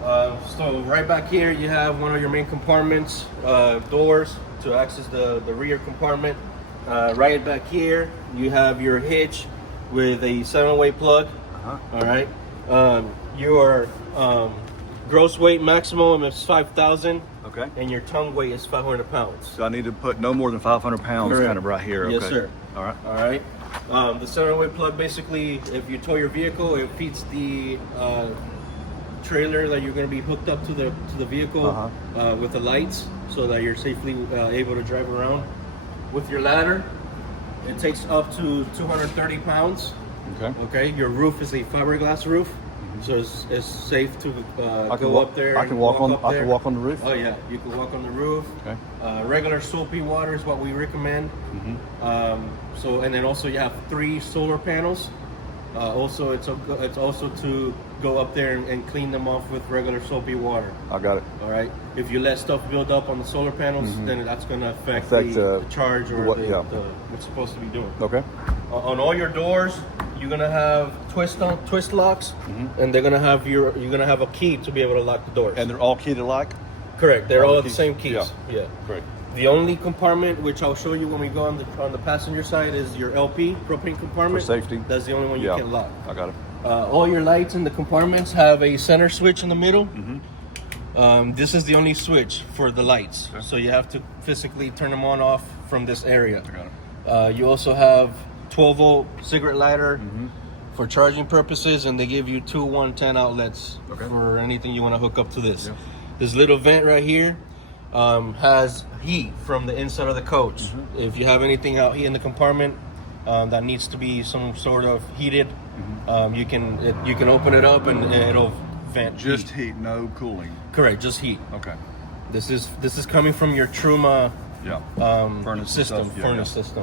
So right back here, you have one of your main compartments, doors to access the rear compartment. Right back here, you have your hitch with a 7-way plug. All right. Your gross weight maximum is 5,000. Okay. And your tongue weight is 500 pounds. So I need to put no more than 500 pounds Correct. kind of right here. Yes, okay. sir. All right. All right. The 7-way plug, basically, if you tow your vehicle, it feeds the trailer that you're going to be hooked up to the vehicle with the lights, so that you're safely able to drive around. With your ladder, it takes up to 230 pounds. Okay. Okay. Your roof is a fiberglass roof, so it's safe to go up there. I can walk on the roof. Oh yeah, you can walk on the roof. Okay. Regular soapy water is what we recommend. So, and then also you have 3 solar panels. Also, it's also to go up there and clean them off with regular soapy water. I got it. All right. If you let stuff build up on the solar panels, then that's going to affect the charge or what's supposed to be doing. Okay. On all your doors, you're gonna have twist locks, and they're gonna have you're gonna have a key to be able to lock the doors. And they're all keyed alike? Correct. They're all the same keys. Yeah. Great. The only compartment, which I'll show you when we go on the passenger side, is your LP propane compartment. For safety. That's the only one you can lock. I got it. All your lights in the compartments have a center switch in the middle. This is the only switch for the lights, so you have to physically turn them on off from this area. I got it. You also have 12-volt cigarette lighter for charging purposes, and they give you 2 110 outlets for anything you want to hook up to this. This little vent right here has heat from the inside of the coach. If you have anything out here in the compartment that needs to be some sort of heated, you can open it up and it'll vent. Just heat, no cooling. Correct, just heat. Okay. This is coming from your Truma furnace system.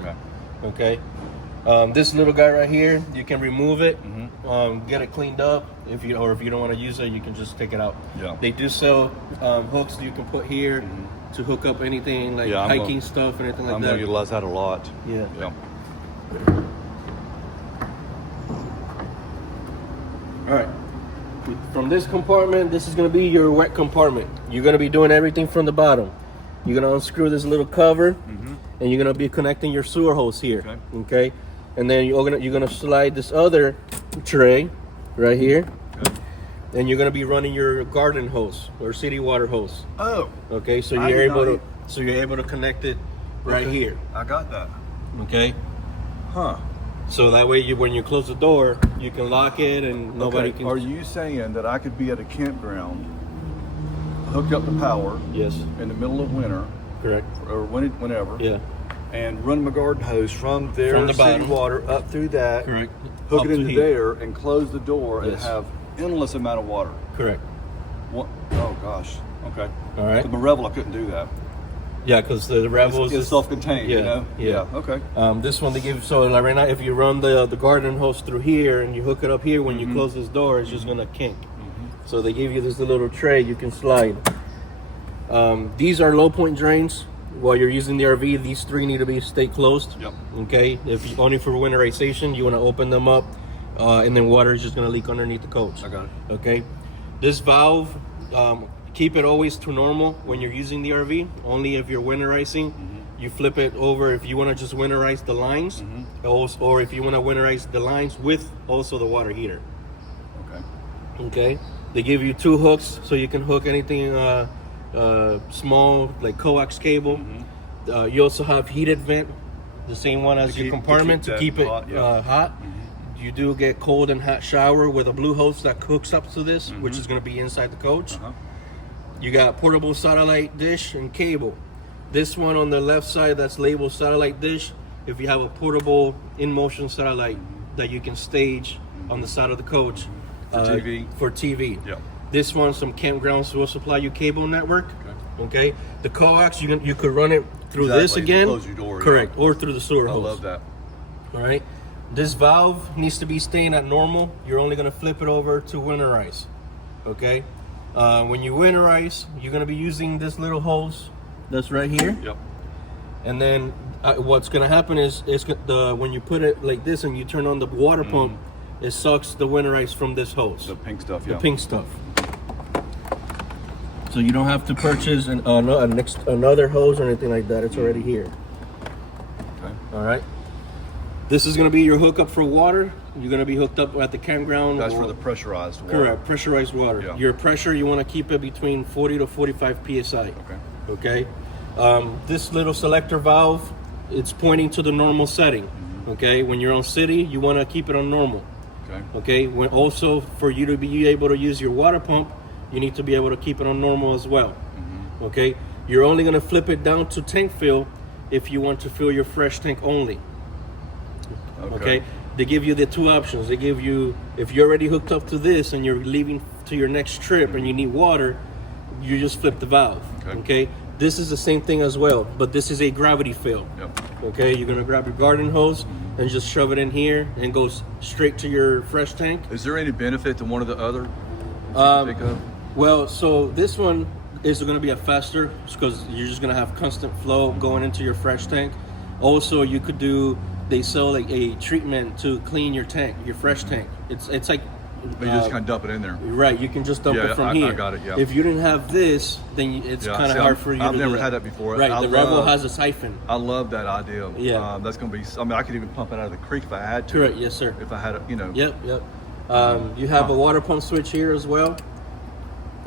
Okay. Okay. This little guy right here, you can remove it, get it cleaned up. If you don't want to use it, you can just take it out. They do sell hooks you can put here to hook up anything like hiking stuff, anything like that. I'm gonna utilize that a lot. Yeah. All right. From this compartment, this is going to be your wet compartment. You're going to be doing everything from the bottom. You're going to unscrew this little cover, and you're going to be connecting your sewer hose here. Okay. And then you're going to slide this other tray right here, and you're going to be running your garden hose or city water hose. Oh. Okay. So you're able to connect it right here. I got that. Okay. Huh. So that way, when you close the door, you can lock it and nobody can. Are you saying that I could be at a campground, hook up the power? Yes. In the middle of winter. Correct. Or whenever. Yeah. And run my garden hose from there, from the city bottom. Water up through that. Correct. Hook up it into here. there and close the door and have endless amount of water. Correct. What? Oh gosh. Okay. All right. The Revel, I couldn't do that. Yeah, because the Rebels is self-contained. Yeah, you know. Yeah. Okay. This one they give like right now, if you run the garden hose through here and you hook it up here, when you close this door, it's just gonna kink. So they give you this little tray you can slide. These are low point drains. While you're using the RV, these 3 need to stay closed. Okay. If only for winterization, you want to open them up, and then water is just gonna leak underneath the coach. I got it. Okay. This valve. Keep it always to normal when you're using the RV. Only if you're winterizing, you flip it over if you want to just winterize the lines, or if you want to winterize the lines with also the water heater. Okay. They give you 2 hooks so you can hook anything small like coax cable. You also have heated vent, the same one as your compartment to keep it hot. You do get cold and hot shower with a blue hose that hooks up to this, which is going to be inside the coach. You got portable satellite dish and cable. This one on the left side that's labeled satellite dish, if you have a portable in-motion satellite that you can stage on the side of the coach. For TV. This one, some campgrounds will supply you cable network. Okay. The coax, you could run it through this again. Close your door, correct. Or through the sewer hose. I love that. All right. This valve needs to be staying at normal. You're only going to flip it over to winterize. Okay. When you winterize, you're going to be using this little hose that's right here. And then what's going to happen is when you put it like this and you turn on the water pump, it sucks the winterize from this hose. The pink stuff, The pink stuff. So you don't have to purchase another hose or anything like that. It's already here. Okay. All right. This is going to be your hookup for water. You're going to be hooked up at the campground. That's for the pressurized water. Correct, pressurized water. Yeah. Your pressure, you want to keep it between 40 to 45 psi. Okay. This little selector valve, it's pointing to the normal setting. Okay. When you're on city, you want to keep it on normal. Okay. When also, for you to be able to use your water pump, you need to be able to keep it on normal as well. Okay. You're only going to flip it down to tank fill if you want to fill your fresh tank only. Okay. They give you the two options. They give you, if you're already hooked up to this and you're leaving to your next trip and you need water, you just flip the valve. Okay. This is the same thing as well, but this is a gravity fill. Okay. You're going to grab your garden hose and just shove it in here and goes straight to your fresh tank. Is there any benefit to one or the other? Well, so this one is going to be a faster because you're just going to have constant flow going into your fresh tank. Also, you could do, they sell like a treatment to clean your tank, your fresh tank. It's like You just kind of dump it in there. Right, you can just dump it from here. I got it, yeah. If you didn't have this, then it's kind of hard for you to do. I've never had that before. Right, the Rebel has a siphon. I love that idea. Yeah. That's going to be, I mean, I could even pump it out of the creek if I had to. Correct, yes, sir. If I had a, you know. Yep. You have a water pump switch here as well.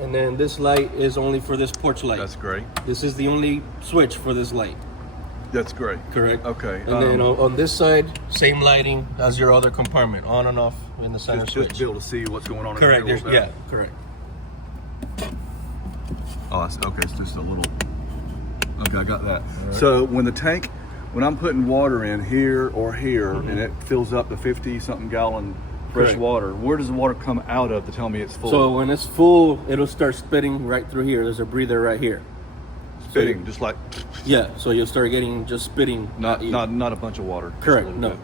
And then this light is only for this porch light. That's great. This is the only switch for this light. That's great. Correct. Okay. And then on this side, same lighting as your other compartment, on and off in the center switch. Just to be able to see what's going on. Correct. In here Yeah, correct. Oh, okay. It's just a little. Okay, I got that. Right. So when I'm putting water in here or here, and it fills up to 50-something gallon fresh water, where does the water come out of to tell me it's full? So when it's full, it'll start spitting right through here. There's a breather right here. Spitting, just like. Yeah, so you'll start getting just spitting. Not a bunch of water. Correct. No.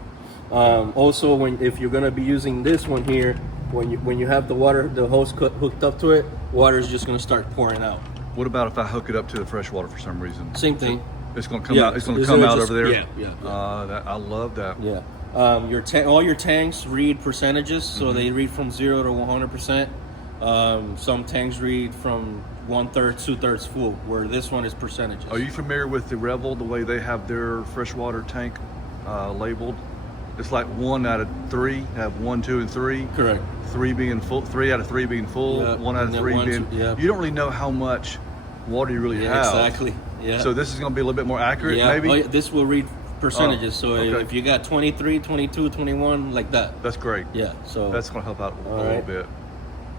Also, if you're gonna be using this one here, when you have the hose hooked up to it, water is just gonna start pouring out. What about if I hook it up to the fresh water for some reason? Same thing. It's gonna come out. It's gonna come out over there. Yeah. I love that. Yeah. All your tanks read percentages, so they read from 0 to 100%. Some tanks read from 1/3, 2/3 full, where this one is percentages. Are you familiar with the Rebel, the way they have their freshwater tank labeled? It's like 1 out of 3, have 1, 2, and 3. Correct. 3 being full, 3 out of 3 being full, 1 out of 3 being. You don't really know how much water you really have. Exactly. Yeah. So this is going to be a little bit more accurate, maybe. Oh, yeah. This will read percentages. So if you got 23, 22, 21, like that. That's great. Yeah. So that's going to help out a little bit.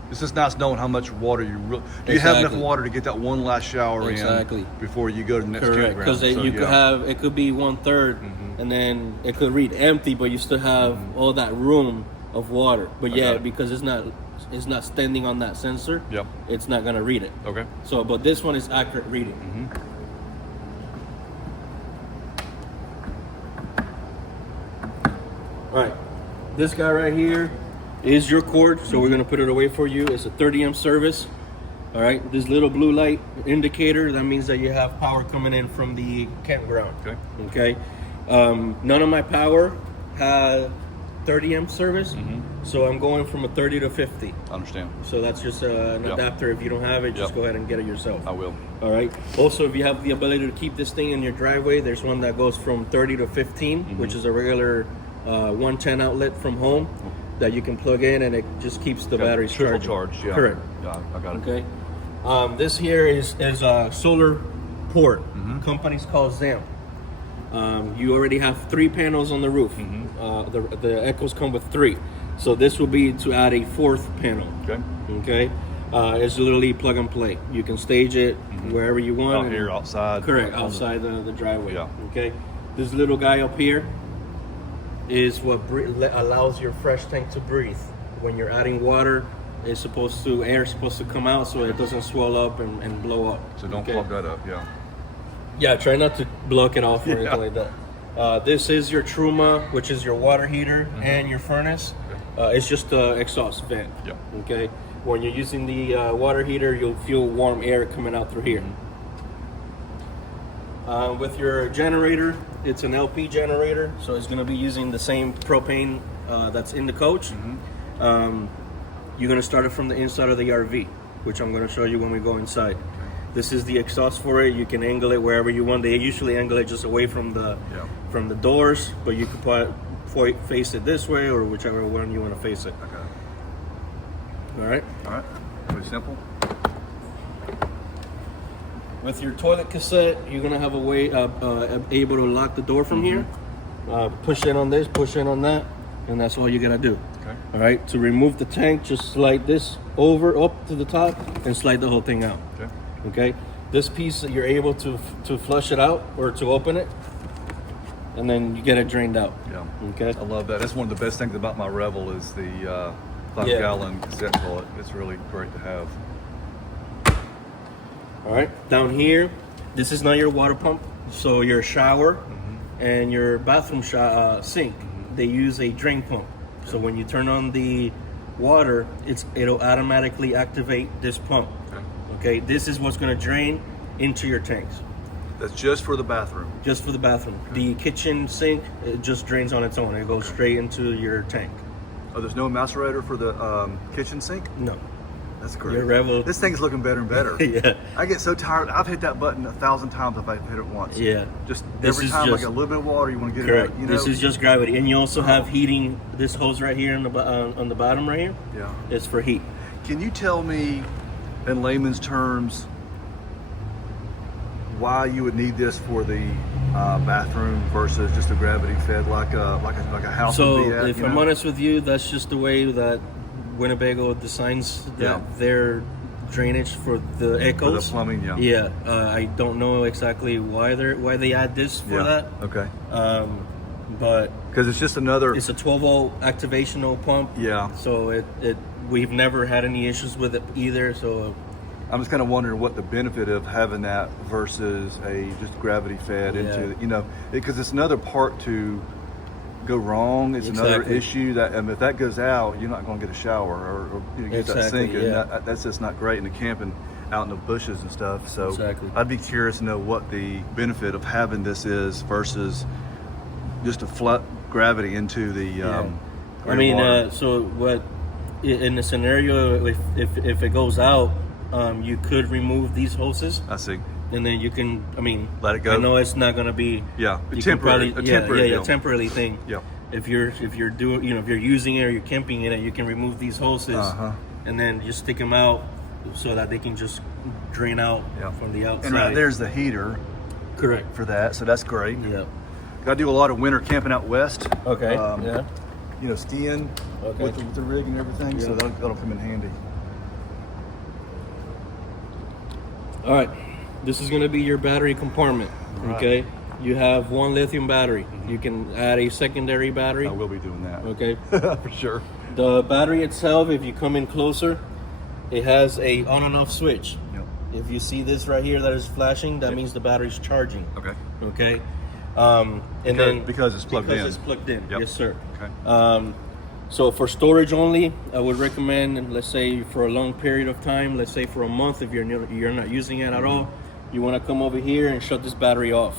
It's just nice knowing how much water you really. Do you have enough water to get that one last shower in before you go to the next campground? Because you could have, it could be 1/3, and then it could read empty, but you still have all that room of water. But because it's not standing on that sensor, it's not gonna read it. Okay. So, but this one is accurate reading. All right, this guy right here is your cord, so we're gonna put it away for you. It's a 30 amp service. All right, this little blue light indicator, that means that you have power coming in from the campground. Okay. None of my power had 30 amp service, so I'm going from a 30 to 50. I understand. So that's just an adapter. If you don't have it, just go ahead and get it yourself. I will. All right. Also, if you have the ability to keep this thing in your driveway, there's one that goes from 30 to 15, which is a regular 110 outlet from home that you can plug in, and it just keeps the batteries triple charged. Charged. Yeah. Correct. Yeah, I got it. Okay. This here is a solar port. Company's called Zamp. You already have 3 panels on the roof. The Ekkos come with 3, so this will be to add a 4th panel. Okay. It's literally plug and play. You can stage it wherever you want. Out here, outside. Correct. Outside the driveway. Yeah. Okay. This little guy up here is what allows your fresh tank to breathe. When you're adding water, air is supposed to come out so it doesn't swell up and blow up. So don't plug that up. Yeah, try not to block it off or anything like that. This is your Truma, which is your water heater and your furnace. It's just the exhaust vent. Okay. When you're using the water heater, you'll feel warm air coming out through here. With your generator, it's an LP generator, so it's going to be using the same propane that's in the coach. You're going to start it from the inside of the RV, which I'm going to show you when we go inside. This is the exhaust for it. You can angle it wherever you want. They usually angle it just away from the doors, but you can face it this way or whichever one you want to face it. Okay. All right. All right. Pretty simple. With your toilet cassette, you're gonna have a way able to lock the door from here. Push in on this, push in on that, and that's all you gotta do. Okay. All right. To remove the tank, just slide this over up to the top and slide the whole thing out. Okay. Okay. This piece, you're able to flush it out or to open it, and then you get it drained out. Yeah. Okay. I love that. That's one of the best things about my Revel is the 5-gallon cassette toilet. It's really great to have. All right, down here, this is not your water pump. So your shower and your bathroom sink, they use a drain pump. So when you turn on the water, it'll automatically activate this pump. Okay, this is what's gonna drain into your tanks. That's just for the bathroom. Just for the bathroom. The kitchen sink, it just drains on its own. It goes straight into your tank. Oh, there's no macerator for the kitchen sink? No. That's great. Your Revel. This thing's looking better and better. Yeah. I get so tired. I've hit that button 1,000 times if I hit it once. Yeah. Just This every is time just- I get a little bit of water, you want to get Correct. it out. You know? This is just gravity, and you also have heating. This hose right here on the bottom right here. Yeah. It's for heat. Can you tell me, in layman's terms, why you would need this for the bathroom versus just a gravity fed like a house So would be at? if you I'm know? honest with you, that's just the way that Winnebago designs their drainage for the Ekkos. For the plumbing, yeah. Yeah, I don't know exactly why they add this for that. Okay. But Because it's just another. it's a 12-volt activational pump. Yeah. So we've never had any issues with it either. So I'm just kind of wondering what the benefit of having that versus a just gravity fed into, because it's another part to go wrong. It's another Exactly. issue that if that goes out, you're not going to get a shower or use that Exactly, sink, and yeah. that's just not great in the camping out in the bushes and stuff. So Exactly. I'd be curious to know what the benefit of having this is versus just a flat gravity into the. I mean, water. so what in the scenario if it goes out, you could remove these hoses, I see. and then you can. I mean, Let it go. I know it's not gonna be. Yeah, you can temporary. probably- A temporary deal. temporary thing. Yeah. If you're doing, if you're using it or you're camping in it, you can remove these hoses, and then just stick them out so that they can just drain out from the outside. And right there's the heater Correct. for that, so that's great. Yeah. I do a lot of winter camping out west. Okay. Yeah. Skiing Okay. with the rig and everything, so Yeah. that'll come in handy. All right, this is going to be your battery compartment. Right. Okay, you have one lithium battery. You can add a secondary battery. I will be doing that. Okay. For sure. The battery itself, if you come in closer, it has a on and off switch. Yep. If you see this right here that is flashing, that means the battery's charging. Okay. Okay. Because it's plugged in. Because it's plugged in. Yep. Yes, sir. Okay. So for storage only, I would recommend, let's say for a long period of time, let's say for a month, if you're not using it at all, you want to come over here and shut this battery off.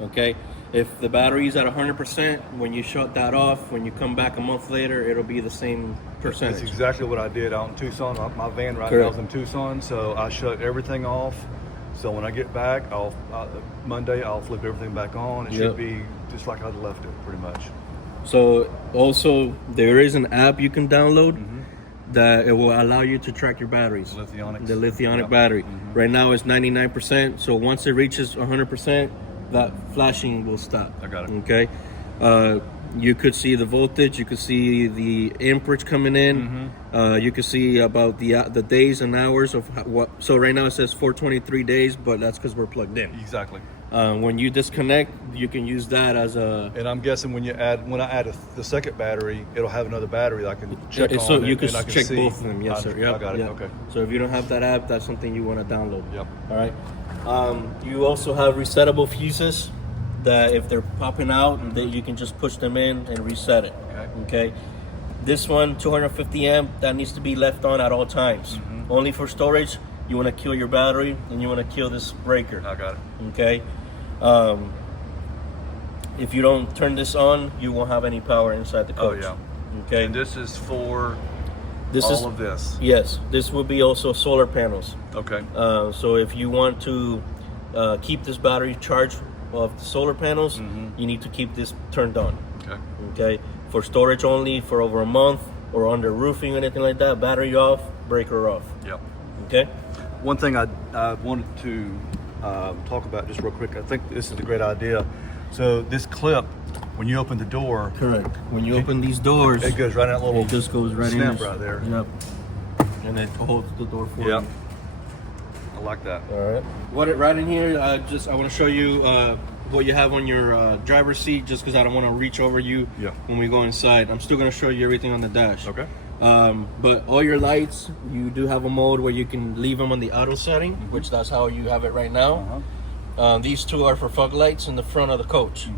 Okay. If the battery is at 100%, when you shut that off, when you come back a month later, it'll be the same percentage. That's exactly what I did out in Tucson. My van right Correct. now is in Tucson, so I shut everything off. So when I get back, Monday I'll flip everything back on. It should be just like I'd left it, pretty much. So also there is an app you can download that it will allow you to track your batteries. Lithionics. The lithionic battery. Right now it's 99%. So once it reaches 100%, that flashing will stop. I got it. Okay. You could see the voltage. You could see the amperage coming in. You could see about the days and hours of what. So right now it says 423 days, but that's because we're plugged in. Exactly. When you disconnect, you can use that as a. And I'm guessing when I add the second battery, it'll have another battery that I can check So on. you can and I can check see. both of them. Yes, sir. Yep, I got it. yep. Okay. So if you don't have that app, that's something you want to download. Yep. All right. You also have resettable fuses that if they're popping out, that you can just push them in and reset it. Okay. This one, 250 amp, that needs to be left on at all times. Only for storage. You want to kill your battery and you want to kill this breaker. I got it. Okay. If you don't turn this on, you won't have any power inside the coach. Oh yeah. Okay. And this is for This all is of this. Yes, this will be also solar panels. Okay. So if you want to keep this battery charged of the solar panels, you need to keep this turned on. Okay. Okay. For storage only for over a month, or under roofing or anything like that, battery off, breaker off. Yep. Okay. One thing I wanted to talk about just real quick. I think this is a great idea. So this clip, when you open the door, Correct. When you open these doors, it goes right in that little it just goes right in snap right there. Yep. And it holds the door for Yep. you. I like that. All right. Right in here, I want to show you what you have on your driver's seat, just because I don't want to reach over you when we go inside. I'm still going to show you everything on the dash. Okay. But all your lights, you do have a mode where you can leave them on the auto setting, which that's how you have it right now. These two are for fog lights in the front of the coach.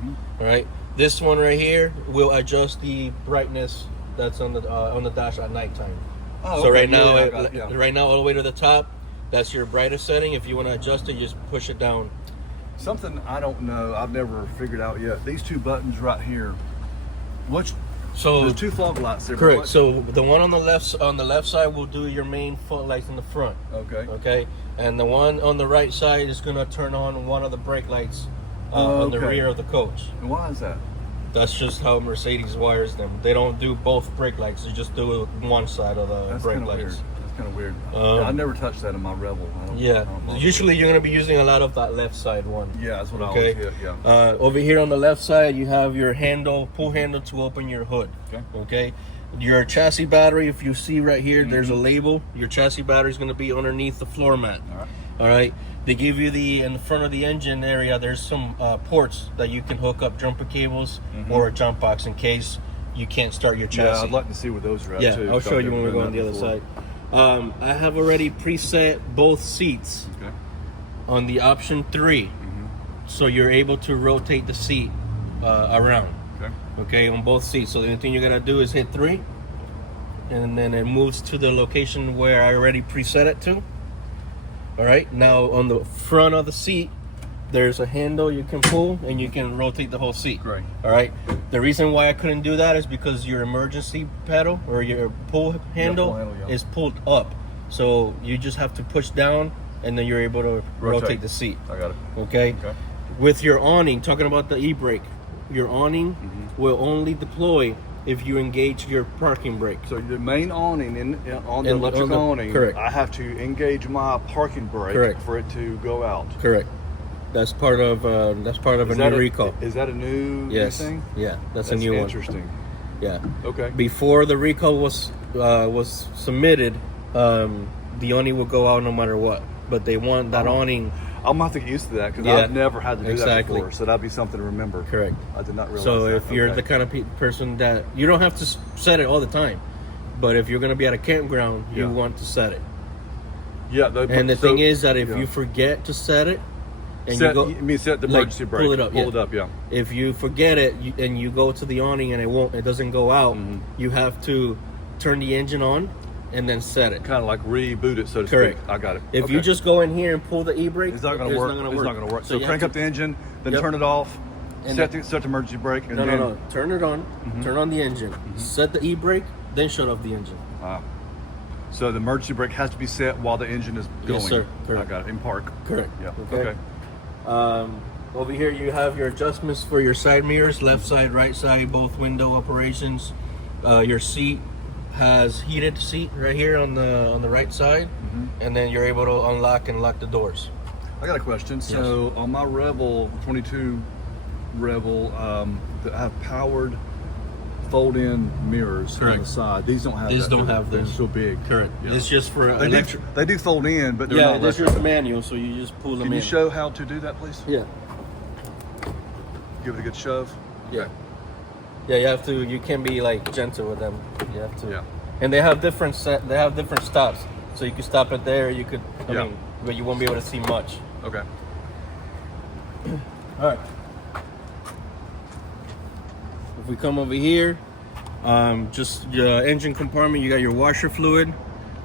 All right. This one right here will adjust the brightness that's on the dash at nighttime. Oh, so okay. right now, Right now all the way to the top, that's your brightest setting. If you want to adjust it, you just push it down. Something I don't know, I've never figured out yet. These two buttons right here. There's two fog lights there. Correct. So the one on the left side will do your main fog lights in the front. Okay. Okay. And the one on the right side is going to turn on one of the brake lights on the rear of the coach. And why is that? That's just how Mercedes wires them. They don't do both brake lights. They just do one side of the brake lights. Weird. That's kind of weird. I never touched that in my Rebel. Usually you're going to be using a lot of that left side one. Yeah, that's what I always get. Yeah. Over here on the left side, you have your pull handle to open your hood. Okay. Your chassis battery, if you see right here, there's a label. Your chassis battery is going to be underneath the floor mat. All right. They give you in the front of the engine area, there's some ports that you can hook up jumper cables or a jump box in case you can't start your chassis. Yeah, I'd like to see where those are at too. I'll show you when we go on the other side. I have already preset both seats on the option 3, so you're able to rotate the seat around. Okay, on both seats. So the only thing you're gonna do is hit 3, and then it moves to the location where I already preset it to. All right. Now on the front of the seat, there's a handle you can pull, and you can rotate the whole seat. Great. All right. The reason why I couldn't do that is because your emergency pedal or your pull handle is pulled up. So you just have to push down, and then you're able to rotate the seat. I got it. Okay. With your awning, talking about the e-brake, your awning will only deploy if you engage your parking brake. So the main awning on the electric awning, I have to engage my parking brake for it to go out. Correct. That's part of a new recall. Is that a new thing? Yeah, that's a new one. Interesting. Yeah. Okay. Before the recall was submitted, the awning will go out no matter what. But they want that awning. I'm gonna have to get used to that because I've never had to do that before. So that'd be something to remember. Correct. I did not realize. So if you're the kind of person that you don't have to set it all the time, but if you're going to be at a campground, you want to set it. Yeah. And the thing is that if you forget to set it, and you go, set the emergency brake. Pull it up. Pull it up. Yeah. If you forget it and you go to the awning and it doesn't go out, you have to turn the engine on and then set it. Kind of like reboot it, so to Correct. speak. I got it. If you just go in here and pull the e-brake, it's not going to work. It's not going to work. So crank up the engine, then turn it off, and set the emergency brake, and no. Turn it on. Turn on the engine. Set the e-brake, then shut off the engine. Wow. So the emergency brake has to be set while the engine is going. Yes, sir. Correct. I got it. In park. Correct. Yeah. Okay. Over here you have your adjustments for your side mirrors, left side, right side, both window operations. Your seat has heated seat right here on the right side, and then you're able to unlock and lock the doors. I got a question. So on my Rebel 22 Rebel, I have powered fold-in mirrors on the side. These don't have. These don't have They're this. so big. Correct. Yeah. It's just for electric. They do fold in, but they're not electric. Yeah, this is manual, so you just pull them in. Can you show how to do that, please? Yeah. Give it a good shove. Yeah. Yeah, you have to. You can be like gentle with them. You have to. Yeah. And they have different stops, so you could stop it there. You could. I mean, but you won't be able to see much. Okay. All right. If we come over here, just your engine compartment. You got your washer fluid.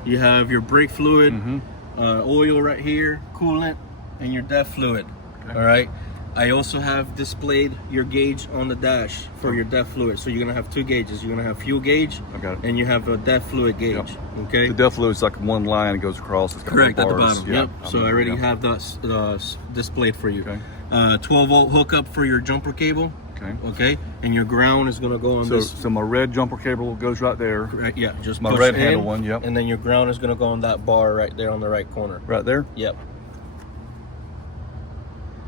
You have your brake fluid, oil right here, coolant, and your DEF fluid. Okay. All right. I also have displayed your gauge on the dash for your DEF fluid. So you're gonna have 2 gauges. You're gonna have fuel gauge, and you have a DEF fluid gauge. Yep. Okay. The DEF fluid is like one line that goes across. It's got correct at the bars. bottom. Yep. So I already have that displayed for you. Okay. 12-volt hookup for your jumper cable. Okay. Okay. And your ground is gonna go on this. So my red jumper cable goes right there. Correct. Yeah. Just my push red in, handle one. Yep. And then your ground is gonna go on that bar right there on the right corner. Right there. Yep.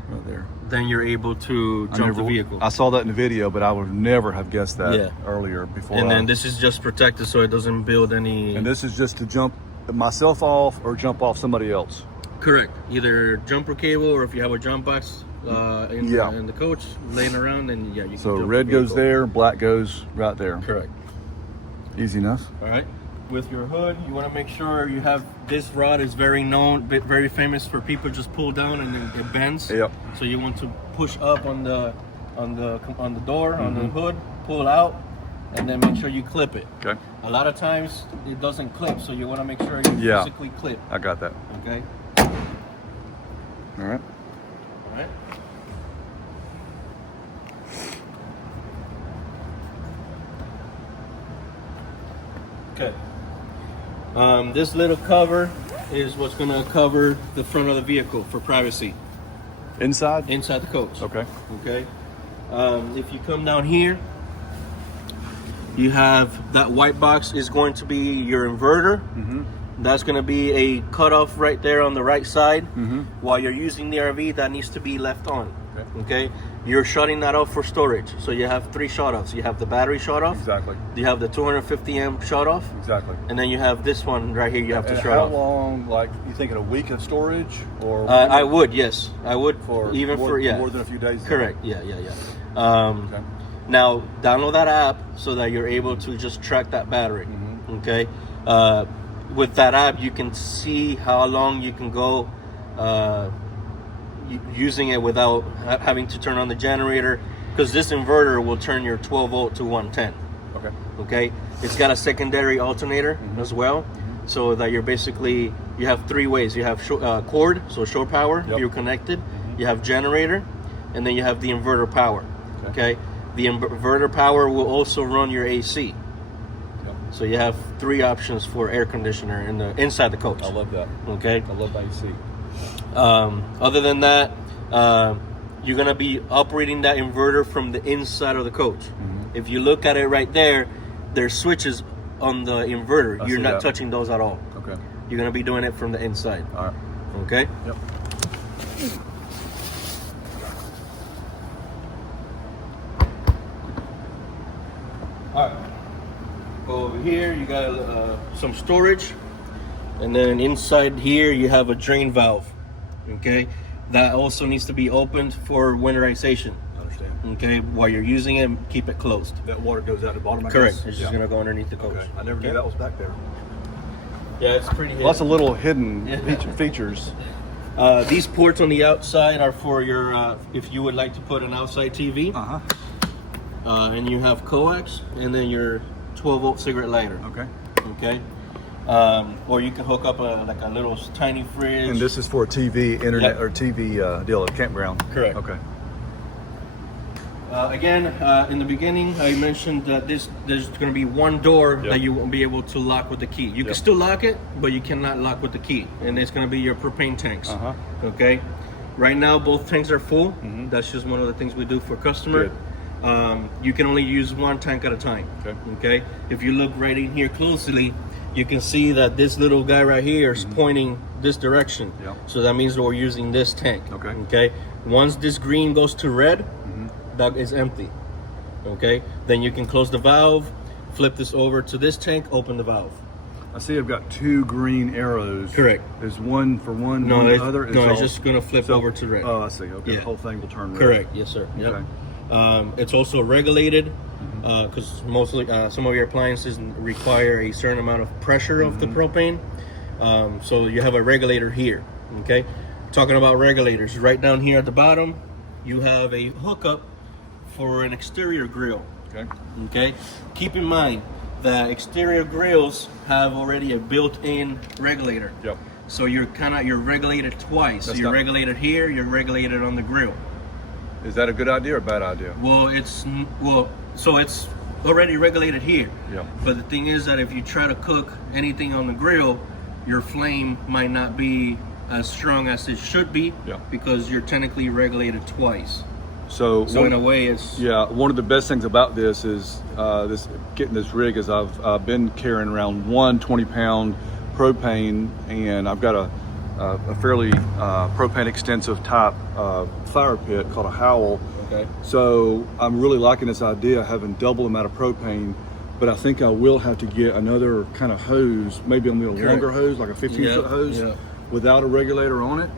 Right there. Then you're able to jump the vehicle. I saw that in the video, but I would never have guessed that earlier before. And then this is just protected so it doesn't build any. And this is just to jump myself off or jump off somebody else. Correct. Either jumper cable or if you have a jump box in the coach laying around, then you can. So red goes there, black goes right there. Correct. Easy enough. All right. With your hood, you want to make sure you have this rod is very known, very famous for people just pull down and then it bends. Yep. So you want to push up on the door, on the hood, pull out, and then make sure you clip it. Okay. A lot of times it doesn't clip, so you want to make sure you physically clip. I got that. Okay. All right. All right. Okay. This little cover is what's going to cover the front of the vehicle for privacy. Inside? Inside the coach. Okay. Okay. If you come down here, you have that white box is going to be your inverter. Mm-hmm. That's going to be a cutoff right there on the right side. Mm-hmm. While you're using the RV, that needs to be left on. Okay. You're shutting that off for storage. So you have 3 shut-offs. You have the battery shut-off. Exactly. You have the 250 amp shut-off. Exactly. And then you have this one right here you have to shut off. How long, like, you thinking a week of storage? Or I would, yes. I would, for even more, for, more than a few days? Correct, yeah. Okay. Now, download that app so that you're able to just track that battery, okay? With that app, you can see how long you can go using it without having to turn on the generator, because this inverter will turn your 12 volt to 110. Okay. It's got a secondary alternator as well, so that you're basically, you have 3 ways. You have cord, so shore power, you're connected. You have generator, and then you have the inverter power. Okay. The inverter power will also run your AC. So you have 3 options for air conditioner inside the coach. I love that. Okay. I love AC. Other than that, you're gonna be operating that inverter from the inside of the coach. If you look at it right there, there's switches on the inverter. You're not touching those at all. Okay. You're gonna be doing it from the inside. All right. Okay. Yep. All right. Over here, you got some storage, and then inside here you have a drain valve. Okay, that also needs to be opened for winterization. I understand. Okay, while you're using it, keep it closed. That water goes out the bottom. Correct. It's just gonna go underneath the coach. Okay. I never knew that was back there. Yeah, it's pretty. Lots of little hidden features. These ports on the outside are for your if you would like to put an outside TV. And you have coax, and then your 12-volt cigarette lighter. Okay. Or you can hook up like a little tiny fridge. And this is for a TV, internet, or TV deal at campground. Correct. Okay. Again, in the beginning, I mentioned that there's going to be one door that you won't be able to lock with the key. You can still lock it, but you cannot lock with the key. And it's going to be your propane tanks. Okay. Right now, both tanks are full. That's just one of the things we do for customer. Good. You can only use 1 tank at a time. Okay. If you look right in here closely, you can see that this little guy right here is pointing this direction. So that means that we're using this tank. Okay. Once this green goes to red, that is empty. Okay. Then you can close the valve, flip this over to this tank, open the valve. I see I've got 2 green arrows. Correct. There's one for one, no, one for the other. It's just going to flip over to red. Oh, I see. Okay. The whole thing will turn red. Correct. Yes, sir. Yep. Okay. It's also regulated because mostly some of your appliances require a certain amount of pressure of the propane. So you have a regulator here. Okay. Talking about regulators, right down here at the bottom, you have a hookup for an exterior grill. Okay. Keep in mind that exterior grills have already a built-in regulator. So you're regulated twice. So you're regulated here, you're regulated on the grill. Is that a good idea or a bad idea? So it's already regulated here. Yeah. But the thing is that if you try to cook anything on the grill, your flame might not be as strong as it should be, because you're technically regulated twice. So in a way, it's one of the best things about this is getting this rig is I've been carrying around one 20-pound propane, and I've got a fairly propane extensive type fire pit called a Howl. okay. So I'm really liking this idea of having double the amount of propane, but I think I will have to get another kind of hose, maybe a little longer hose, like a 15-foot hose, without a regulator on it,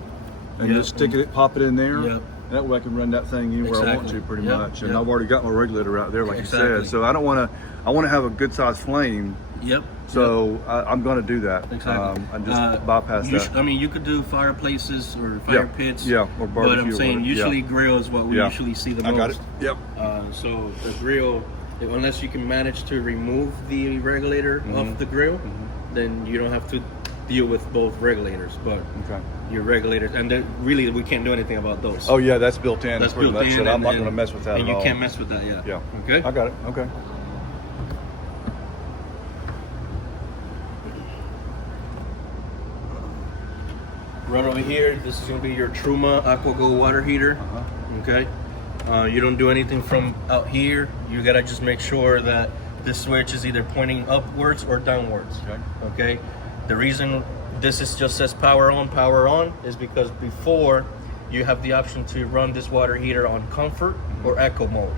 and just stick it, pop it in there. Yeah. That way I can run that thing anywhere I want to, pretty much. And Yep. I've already got my regulator out there, like you said. So I don't want to. I want to have a good sized flame. Yep. So I'm going to do that. Exactly. And just bypass that. I mean, you could do fireplaces or fire pits. Yeah, or barbecue. But I'm saying or usually grill is what we usually see the most. I got it. Yep. So the grill, unless you can manage to remove the regulator off the grill, then you don't have to deal with both regulators. But your regulators, and then really we can't do anything about those. Oh yeah, that's built in. That's built in. So I'm not going to mess with that and at you all. can't mess with that. Yeah. Okay. I got it. Okay. Right over here, this is going to be your Truma AquaGo water heater. Okay. You don't do anything from out here. You got to just make sure that this switch is either pointing upwards or downwards. Okay. The reason this is just says power on is because before you have the option to run this water heater on comfort or eco mode.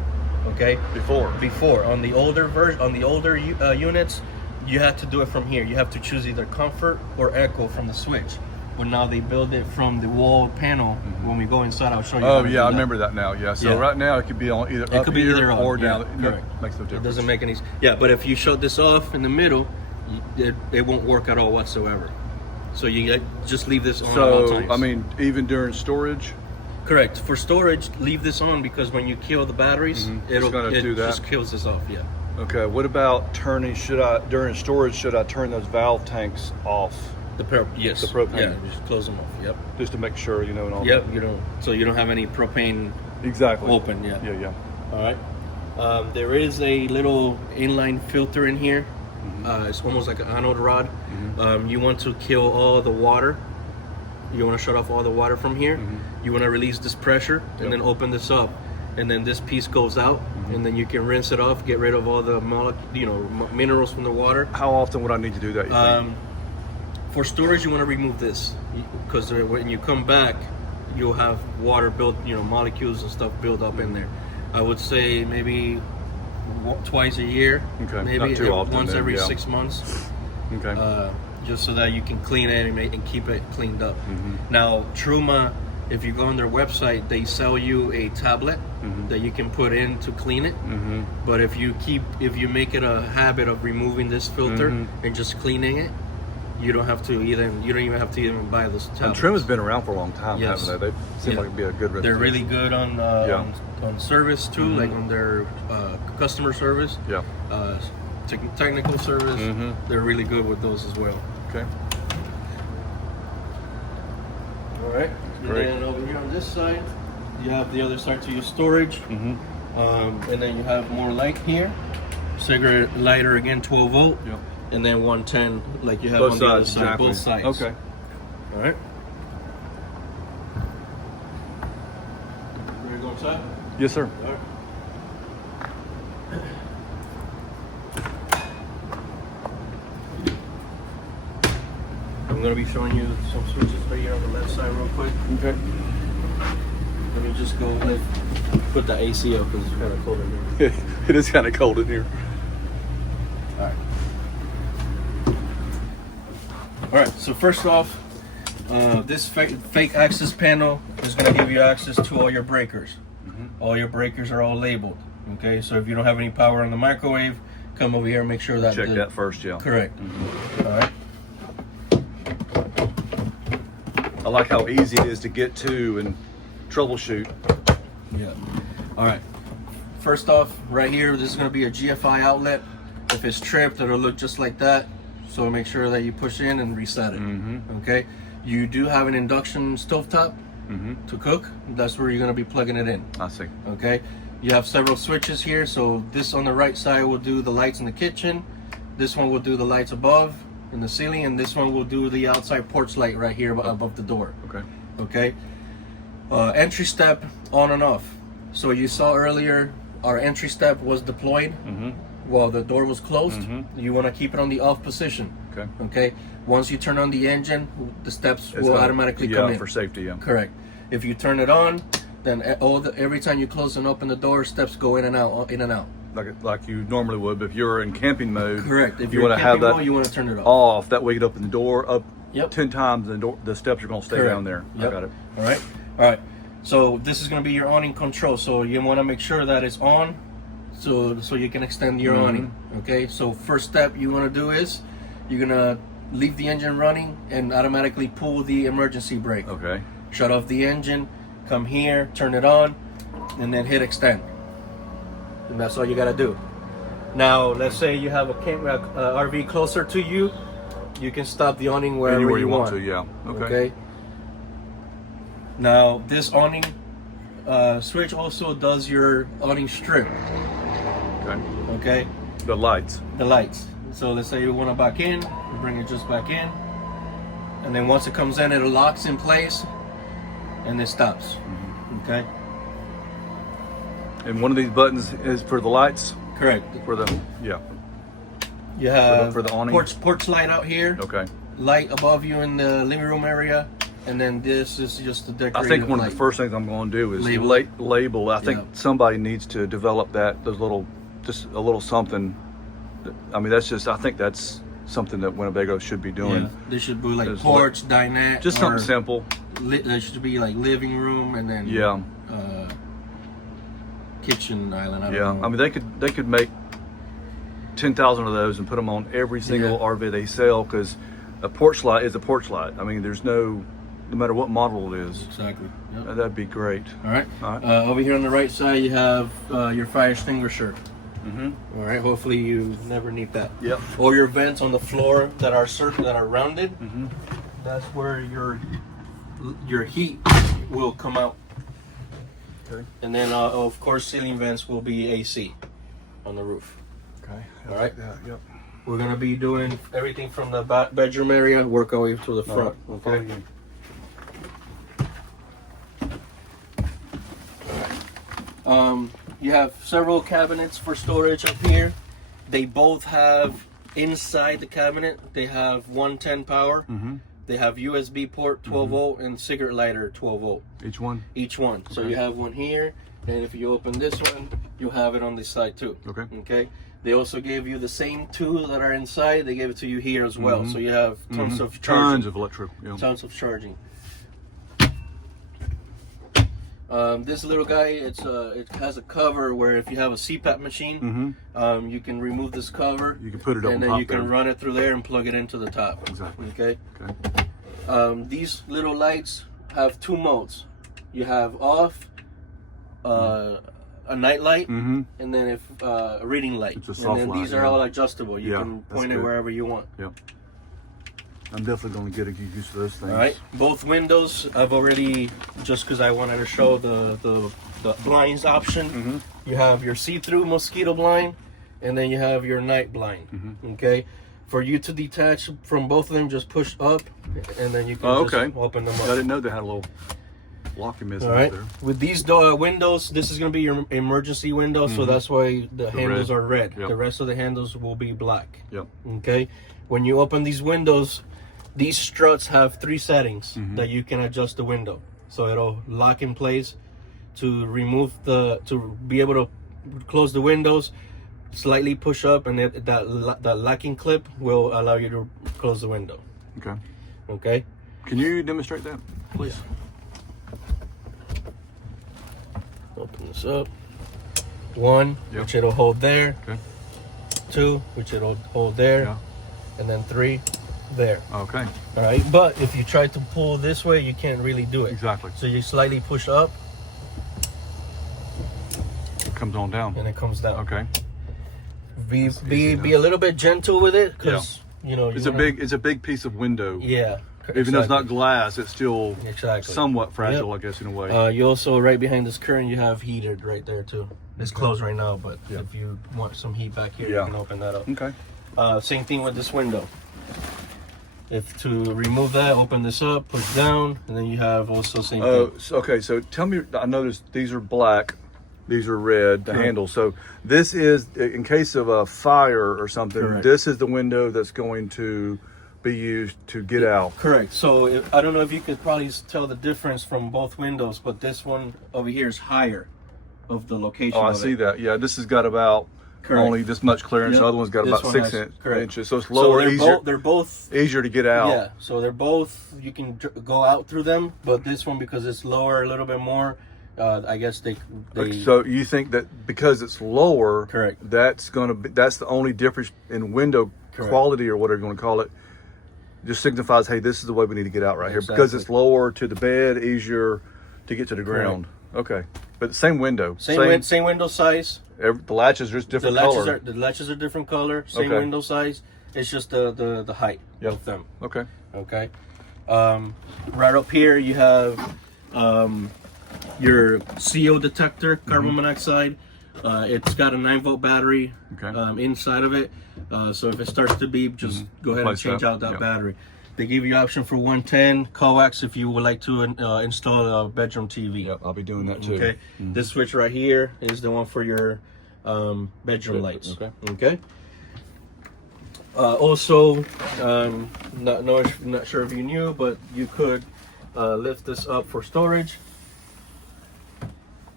Okay. Before on the older version, on the older units, you had to do it from here. You have to choose either comfort or eco from the switch. But now they build it from the wall panel. When we go inside, I'll show you. Oh yeah, I remember that now. Yeah. So right now it could be on either up here or down. Correct. Makes no difference. It doesn't make any. Yeah, but if you shut this off in the middle, it won't work at all whatsoever. So you just leave this on at all times. I mean, even during storage. Correct. For storage, leave this on because when you kill the batteries, it just kills this off. Yeah. Okay. What about turning? During storage, should I turn those valve tanks off? Yes. The propane. Yeah, just close them off. Yep. Just to make sure, and all Yep. that. So you don't have any propane. Exactly. Open. Yeah. Yeah. All right. There is a little inline filter in here. It's almost like an anode rod. You want to kill all the water. You want to shut off all the water from here. You want to release this pressure and then open this up, and then this piece goes out, and then you can rinse it off, get rid of all the minerals from the water. How often would I need to do that? You think? For storage, you want to remove this because when you come back, you'll have water built, molecules and stuff build up in there. I would say maybe twice a year. Okay. Maybe Not too often, once then, every 6 months. Okay. Just so that you can clean it and keep it cleaned up. Now, Truma, if you go on their website, they sell you a tablet that you can put in to clean it. But if you make it a habit of removing this filter and just cleaning it, you don't even have to buy this tablet. And Truma's been around for a long time, Yes. haven't they? They seem like it'd be a good reputation. They're really good on service too, like on their customer service. Yeah. Technical service. They're really good with those as well. Okay. All right. Great. And then over here on this side, you have the other side to your storage. And then you have more light here. Cigarette lighter again, 12 volt. Yep. And then 110 like you have Both on the other sides, side. exactly. Both sides. Okay. All right. Ready to go inside? Yes, sir. All right. I'm going to be showing you some switches right here on the left side real quick. Okay. Let me just go put the AC up because it's kind of cold in here. It is kind of cold in here. All right. All right, so first off, this fake access panel is going to give you access to all your breakers. All your breakers are all labeled. Okay, so if you don't have any power on the microwave, come over here and make sure that Check that first, yeah. Correct. All right. I like how easy it is to get to and troubleshoot. Yeah. All right. First off, right here, this is going to be a GFI outlet. If it's tripped, it'll look just like that. So make sure that you push in and reset it. Okay. You do have an induction stovetop. to cook, that's where you're going to be plugging it in. I see. Okay, you have several switches here. So this on the right side will do the lights in the kitchen. This one will do the lights above in the ceiling, and this one will do the outside porch light right here above the door. Okay. Entry step on and off. So you saw earlier our entry step was deployed while the door was closed. You want to keep it on the off position. Okay. Once you turn on the engine, the steps will automatically come in for safety. Correct. If you turn it on, then every time you close and open the door, steps go in and out, in and out. Like you normally would, but if you're in camping mode, correct. If you you're want in to have camping that mode, you want to turn it off. That way you can open the door up Yep. 10 times, and the steps are going to stay Correct. down there. Yep. I got it. All right. So this is going to be your awning control. So you want to make sure that it's on, so you can extend your awning. Okay. So first step you want to do is you're gonna leave the engine running and automatically pull the emergency brake. Okay. Shut off the engine. Come here, turn it on, and then hit extend. And that's all you got to do. Now, let's say you have a RV closer to you. You can stop the awning wherever you want to. Yeah. Okay. Now this awning switch also does your awning strip. Okay. The lights. The lights. So let's say you want to back in, you bring it just back in, and then once it comes in, it locks in place, and it stops. Okay. And one of these buttons is for the lights. Correct. For the You have for the awning. porch light out here. Okay. Light above you in the living room area, and then this is just the decorative. I think one light. of the first things I'm going to do is label. I think Yeah. somebody needs to develop just a little something. I mean, I think that's something that Winnebago should be doing. Yeah. There should be like There's porch, dinette, Just something simple. There should be like living room and then kitchen island. I don't know. I mean, they could make 10,000 of those and put them on every single RV they sell, because a porch light is a porch light. I mean, there's no matter what model it is. Exactly. Yep. That'd be great. All right. Over here on the right side, you have your fire extinguisher. All right. Hopefully, you never need that. Yep. Or your vents on the floor that are rounded. That's where your heat will come out. Okay. And then, of course, ceiling vents will be AC on the roof. Okay. All right. Yep. We're gonna be doing everything from the bedroom area, work our way to the front. Okay. You have several cabinets for storage up here. They both have inside the cabinet. They have 110 power. They have USB port 12 volt and cigarette lighter 12 volt. Each one. Each one. Okay. So you have one here, and if you open this one, you have it on this side too. Okay. Okay. They also gave you the same two that are inside. They gave it to you here as well. So you have tons of charging. Tons of electrical. Yeah. Tons of charging. This little guy, it has a cover where if you have a CPAP machine, you can remove this cover. You can put it up and then you can run it through there and plug it into the top. Exactly. Okay. Okay. These little lights have two modes. You have off, a night light, and then if a reading light. It's a and soft then light, these are all adjustable. You can point it good. wherever you want. Yep. I'm definitely going to get used to those things. All right. Both windows, I've already, just because I wanted to show the blinds option. You have your see-through mosquito blind, and then you have your night blind. Okay. For you to detach from both of them, just push up, and then you can just open them up. I didn't know they had a little locking mechanism All right. there. With these windows, this is going to be your emergency window, so that's why the handles are red. Yep. The rest of the handles will be black. Yep. Okay. When you open these windows, these struts have 3 settings that you can adjust the window. So it'll lock in place to to be able to close the windows, slightly push up, and that locking clip will allow you to close the window. Okay. Okay. Can you demonstrate that, please? Open this up. 1, Yep. which it'll hold there. Okay. 2, which it'll hold there. Yeah. And then 3, there. Okay. All right. But if you try to pull this way, you can't really do it. Exactly. So you slightly push up, It comes on down. and it comes down. Okay. Be a little bit gentle with it, because you know It's a big piece of window. Yeah. Even though it's not glass, it's still Exactly. somewhat fragile, I guess, in a way. You also, right behind this curtain, you have heated right there too. It's closed right now, but if you want some heat back here, you can open that up. Okay. Same thing with this window. If to remove that, open this up, push down, and then you have also same thing. Okay, so tell me, I noticed these are black, these are red, the handles. So this is, in case of a fire or something, this is the window that's going to be used to get out. Correct. So I don't know if you could probably tell the difference from both windows, but this one over here is higher of the location. Oh, I see that. Yeah, this has got about only this much clearance. The other one's got about 6 inches. So it's lower, so they're both easier to get out. Yeah, so they're both, you can go out through them, but this one, because it's lower a little bit more, I guess they So you think that because it's lower, that's the only difference in window quality or whatever you want to call it, just signifies, hey, this is the way we need to get out right here. Because it's lower to the bed, easier to get to the ground. Okay. But same window. Same window size. The latches are just different color. The latches are different color. Same window size. It's just the height of them. Okay. Okay. Right up here you have your CO detector, carbon monoxide. It's got a 9-volt battery inside of it. So if it starts to beep, just go ahead and change out that battery. They give you option for 110 coax if you would like to install a bedroom TV. Yep, I'll be doing that too. Okay. This switch right here is the one for your bedroom lights. Okay. Also, not sure if you knew, but you could lift this up for storage,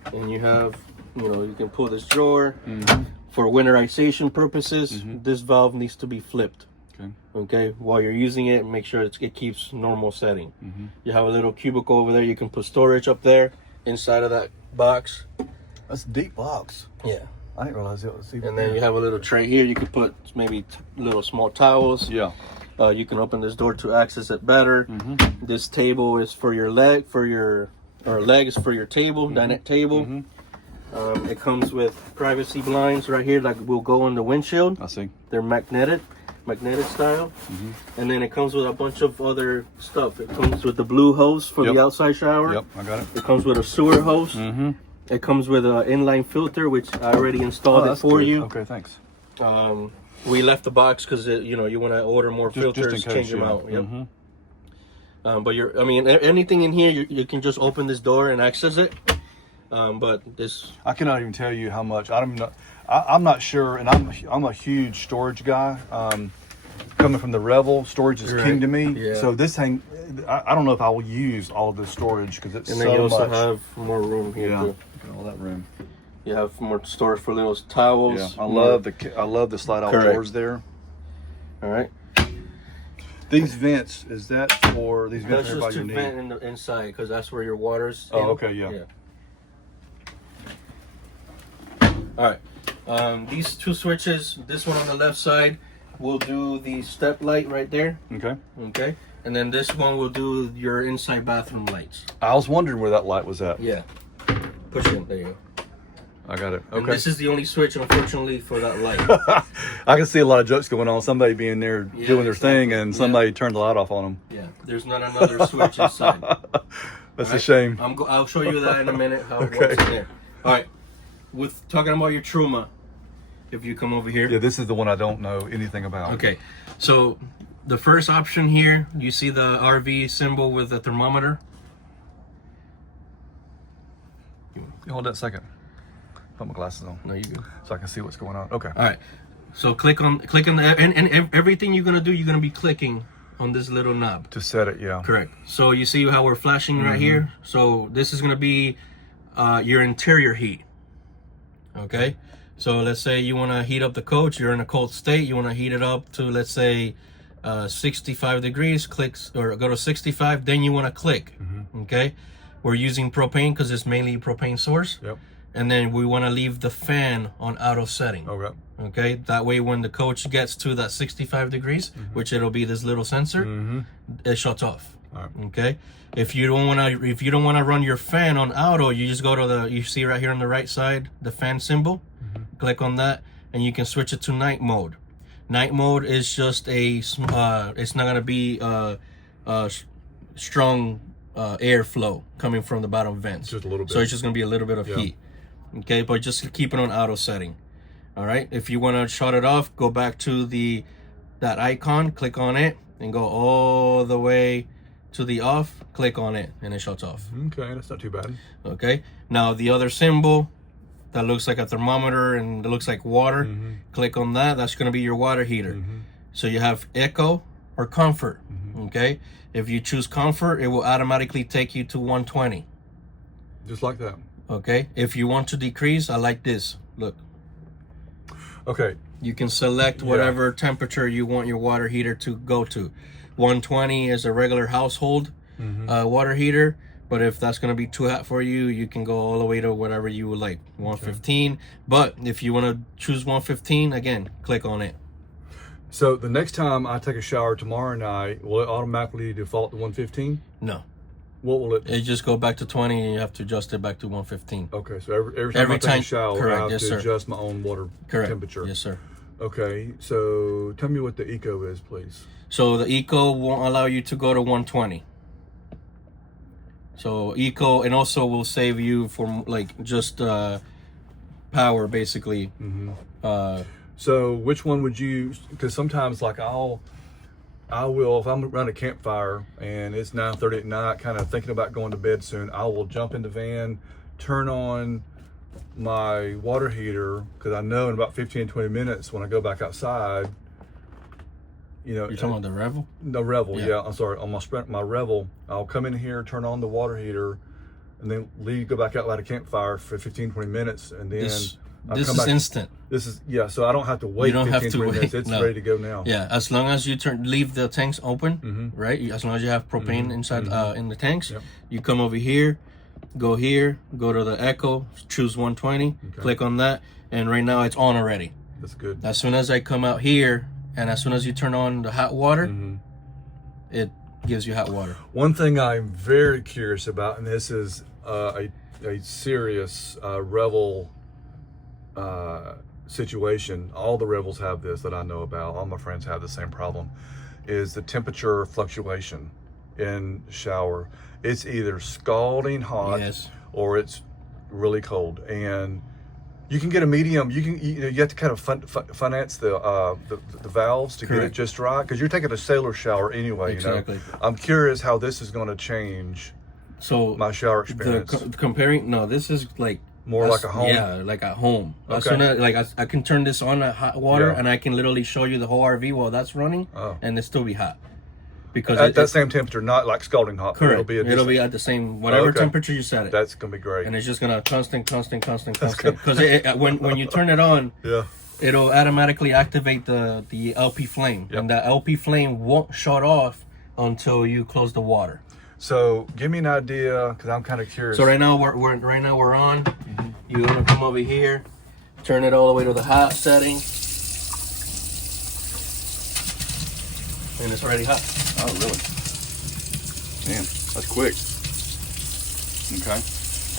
and you have, you can pull this drawer. For winterization purposes. This valve needs to be flipped. Okay, while you're using it, make sure it keeps normal setting. You have a little cubicle over there. You can put storage up there inside of that box. That's a deep box. Yeah, I didn't realize it was even. And then you have a little tray here. You can put maybe little small towels. Yeah. You can open this door to access it better. This table is for your leg for your table, dinette table. It comes with privacy blinds right here that will go on the windshield. I see. They're magnetic style. And then it comes with a bunch of other stuff. It comes with the blue hose for the outside shower. Yep, I got it. It comes with a sewer hose. It comes with an inline filter, which I already installed it for you. Okay, thanks. We left the box because you want to order more filters, just change them out. Yep. But anything in here, you can just open this door and access it. But this, I cannot even tell you how much. I'm not sure, and I'm a huge storage guy. Coming from the Revel, storage is king to me. Yeah. So this thing, I don't know if I will use all of this storage because it's and then you also have more room here too. Look at all that room. You have more storage for little towels. Yeah, I love the slide out doors there. All right. These vents, is that for these vents? That's just to vent in the inside because that's where your water's. Oh, okay, yeah. All right. These two switches, this one on the left side will do the step light right there. Okay. And then this one will do your inside bathroom lights. I was wondering where that light was at. Yeah. Push it. There you go. I got it. Okay. And this is the only switch, unfortunately, for that light. I can see a lot of jokes going on. Somebody being there doing their thing, and somebody turned the light off on them. Yeah. There's not another switch inside. That's a shame. I'll show you that in a minute. How it works in there. All right. With talking about your Truma, if you come over here. Yeah, this is the one I don't know anything about. Okay. So the first option here, you see the RV symbol with the thermometer. Hold that a second. Put my glasses on. No, you good. So I can see what's going on. Okay. All right. So click on and everything you're gonna do, you're gonna be clicking on this little knob to set it. Yeah. Correct. So you see how we're flashing right here. So this is gonna be your interior heat. Okay. So let's say you want to heat up the coach. You're in a cold state. You want to heat it up to, let's say, 65 degrees. Clicks or go to 65. Then you want to click. Okay. We're using propane because it's mainly propane source. Yep. And then we want to leave the fan on auto setting. Okay. Okay. That way, when the coach gets to that 65 degrees, which it'll be this little sensor, it shuts off. All right. Okay. If you don't want to run your fan on auto, you just go to you see right here on the right side the fan symbol. Click on that, and you can switch it to night mode. Night mode is just it's not gonna be strong airflow coming from the bottom vents. Just a little bit. So it's just gonna be a little bit of heat. Okay, but just keep it on auto setting. All right. If you want to shut it off, go back to that icon, click on it, and go all the way to the off. Click on it, and it shuts off. Okay, that's not too bad. Okay. Now the other symbol that looks like a thermometer and it looks like water, click on that. That's going to be your water heater. So you have Ekko or Comfort. Okay. If you choose Comfort, it will automatically take you to 120. Just like that. Okay. If you want to decrease, I like this. Look. Okay. You can select whatever temperature you want your water heater to go to. 120 is a regular household water heater, but if that's going to be too hot for you, you can go all the way to whatever you would like, 115. Okay. But if you want to choose 115, again, click on it. So the next time I take a shower tomorrow night, will it automatically default to 115? No. What will it? It just go back to 20 and you have to adjust it back to 115. Okay, so every time I take a shower, I have to adjust my own water temperature. Yes, sir. Okay, so tell me what the Ekko is, please. So the Ekko won't allow you to go to 120. So Ekko, and also will save you from like just power, basically. So which one would you? Because sometimes, like I will, if I'm around a campfire and it's 9:30 at night, kind of thinking about going to bed soon, I will jump in the van, turn on my water heater, because I know in about 15-20 minutes when I go back outside, you know. You're talking about the Revel? The Revel, yeah. I'm sorry, on my Revel, I'll come in here, turn on the water heater, and then go back out by the campfire for 15-20 minutes, and then this is instant. This is, so I don't have to wait 15-20 minutes. It's ready to go now. Yeah, as long as you leave the tanks open, right? As long as you have propane inside in the tanks, you come over here, go to the Ekko, choose 120, click on that, and right now it's on already. That's good. As soon as I come out here, and as soon as you turn on the hot water, it gives you hot water. One thing I'm very curious about, and this is a serious Revel situation. All the Revels have this that I know about. All my friends have the same problem, is the temperature fluctuation in shower. It's either scalding hot or it's really cold, and you can get a medium. You have to kind of finance the valves to get it just right, because you're taking a sailor shower anyway. Exactly. You know? I'm curious how this is going to change my shower experience. This is like more like a home. Yeah, like at home. As soon as I can turn this on at hot water, and I can literally show you the whole RV while that's running, and it still be hot. Because at that same temperature, not like scalding hot. Correct. It'll be at the same whatever temperature you set it. That's gonna be great. And it's just gonna constant. Because when you turn it on, it'll automatically activate the LP flame, and the LP flame won't shut off until you close the water. So give me an idea, because I'm kind of curious. So right now we're on. You're gonna come over here, turn it all the way to the hot setting, and it's already hot. Oh, really? Damn, that's quick. Okay.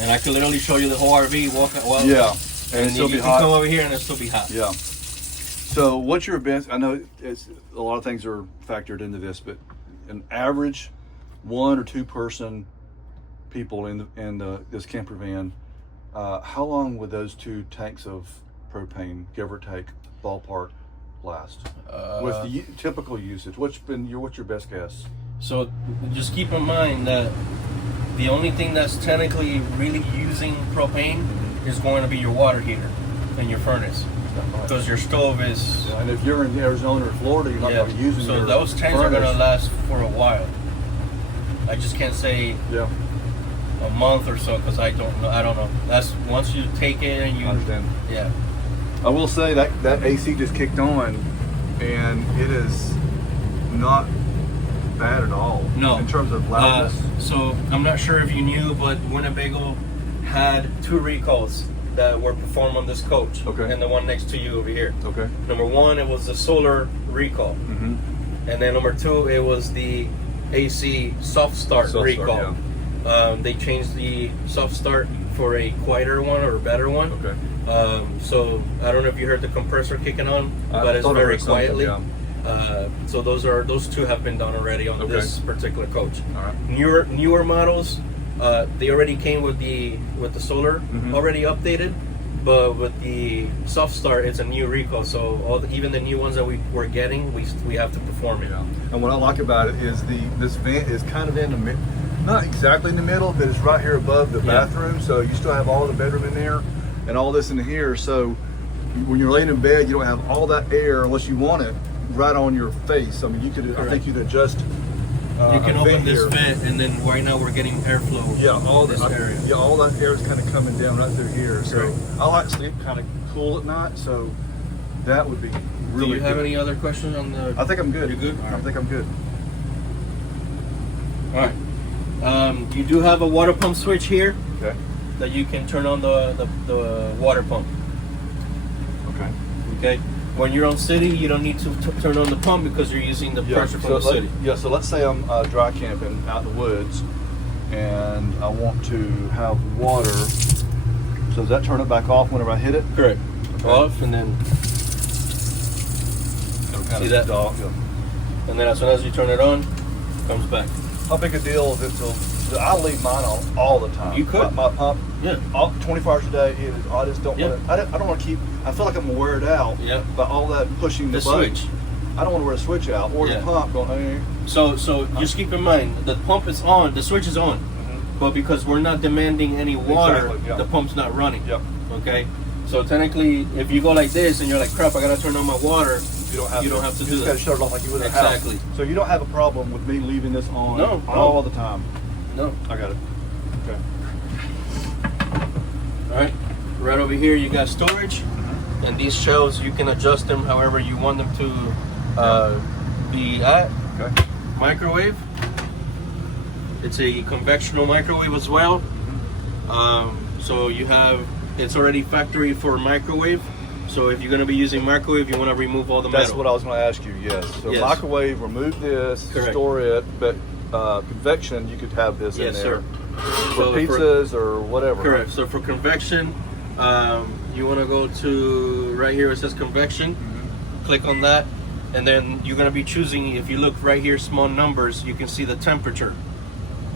And I can literally show you the whole RV, walk out. Well, and it'll still be hot. You can come over here and it'll still be hot. Yeah. So what's your best? I know it's a lot of things are factored into this, but an average 1 or 2 person people in this camper van, how long would those 2 tanks of propane, give or take, ballpark, last with the typical usage? What's your best guess? So just keep in mind that the only thing that's technically really using propane is going to be your water heater and your furnace, because your stove is. And if you're in Arizona or Florida, you're not going to be using. So those tanks are going to last for a while. I just can't say a month or so, because I don't know. That's once you take it and you understand. Yeah. I will say that AC just kicked on, and it is not bad at all. No. In terms of loudness. So I'm not sure if you knew, but Winnebago had 2 recalls that were performed on this coach. Okay. And the one next to you over here. Okay. Number 1, it was the solar recall. And then number 2, it was the AC soft start recall. They changed the soft start for a quieter one or a better one. Okay. So I don't know if you heard the compressor kicking on, but it's very quietly. So those two have been done already on this particular coach. All right. Newer models, they already came with the solar already updated, but with the soft start, it's a new recall. So even the new ones that we're getting, we have to perform it. Yeah. And what I like about it is this vent is kind of in the middle, not exactly in the middle, but it's right here above the bathroom. So you still have all the bedroom in there and all this in here. So when you're laying in bed, you don't have all that air unless you want it right on your face. I mean, you could. I think you could adjust. You can open this vent, and then right now we're getting airflow. Yeah, all this area. Yeah, all that air is kind of coming down right through here. So I like to sleep kind of cool at night. So that would be really. Do you have good. any other questions on the? I think I'm good. You're good. I think I'm good. All right. You do have a water pump switch here. Okay. That you can turn on the water pump. Okay. Okay. When you're on city, you don't need to turn on the pump because you're using the pressure from the city. So let's say I'm dry camping out in the woods and I want to have water. So does that turn it back off whenever I hit it? Correct. Okay. Off and then see that? Yeah. And then as soon as you turn it on, it comes back. How big a deal is it to, I leave mine on all the time. You could. My pump, Yeah. 24 hours a day, I just don't want to, I don't want to keep, I feel like I'm going to wear it out by all that pushing the button. switch. I don't want to wear a switch out or the pump going, So just keep in mind, the pump is on, the switch is on, but because we're not demanding any water, the pump's not running. Yep. Okay? So technically, if you go like this and you're like, crap, I got to turn on my water, you don't have to do just that. got to shut it off like you would in a house. So you don't have a problem with me leaving this on all the time? No. I got it. Okay. All right. Right over here, you got storage, and these shelves you can adjust them however you want them to be at. Okay. Microwave. It's a conventional microwave as well. So you have, it's already factory for microwave. So if you're going to be using microwave, you want to remove all the metal. That's what I was going to ask you. Yes. So microwave, remove this, store it, but convection, you could have this in there. Sir. For pizzas or whatever. Correct. So for convection, you want to go to right here. It says convection. Click on that, and then you're going to be choosing. If you look right here, small numbers, you can see the temperature.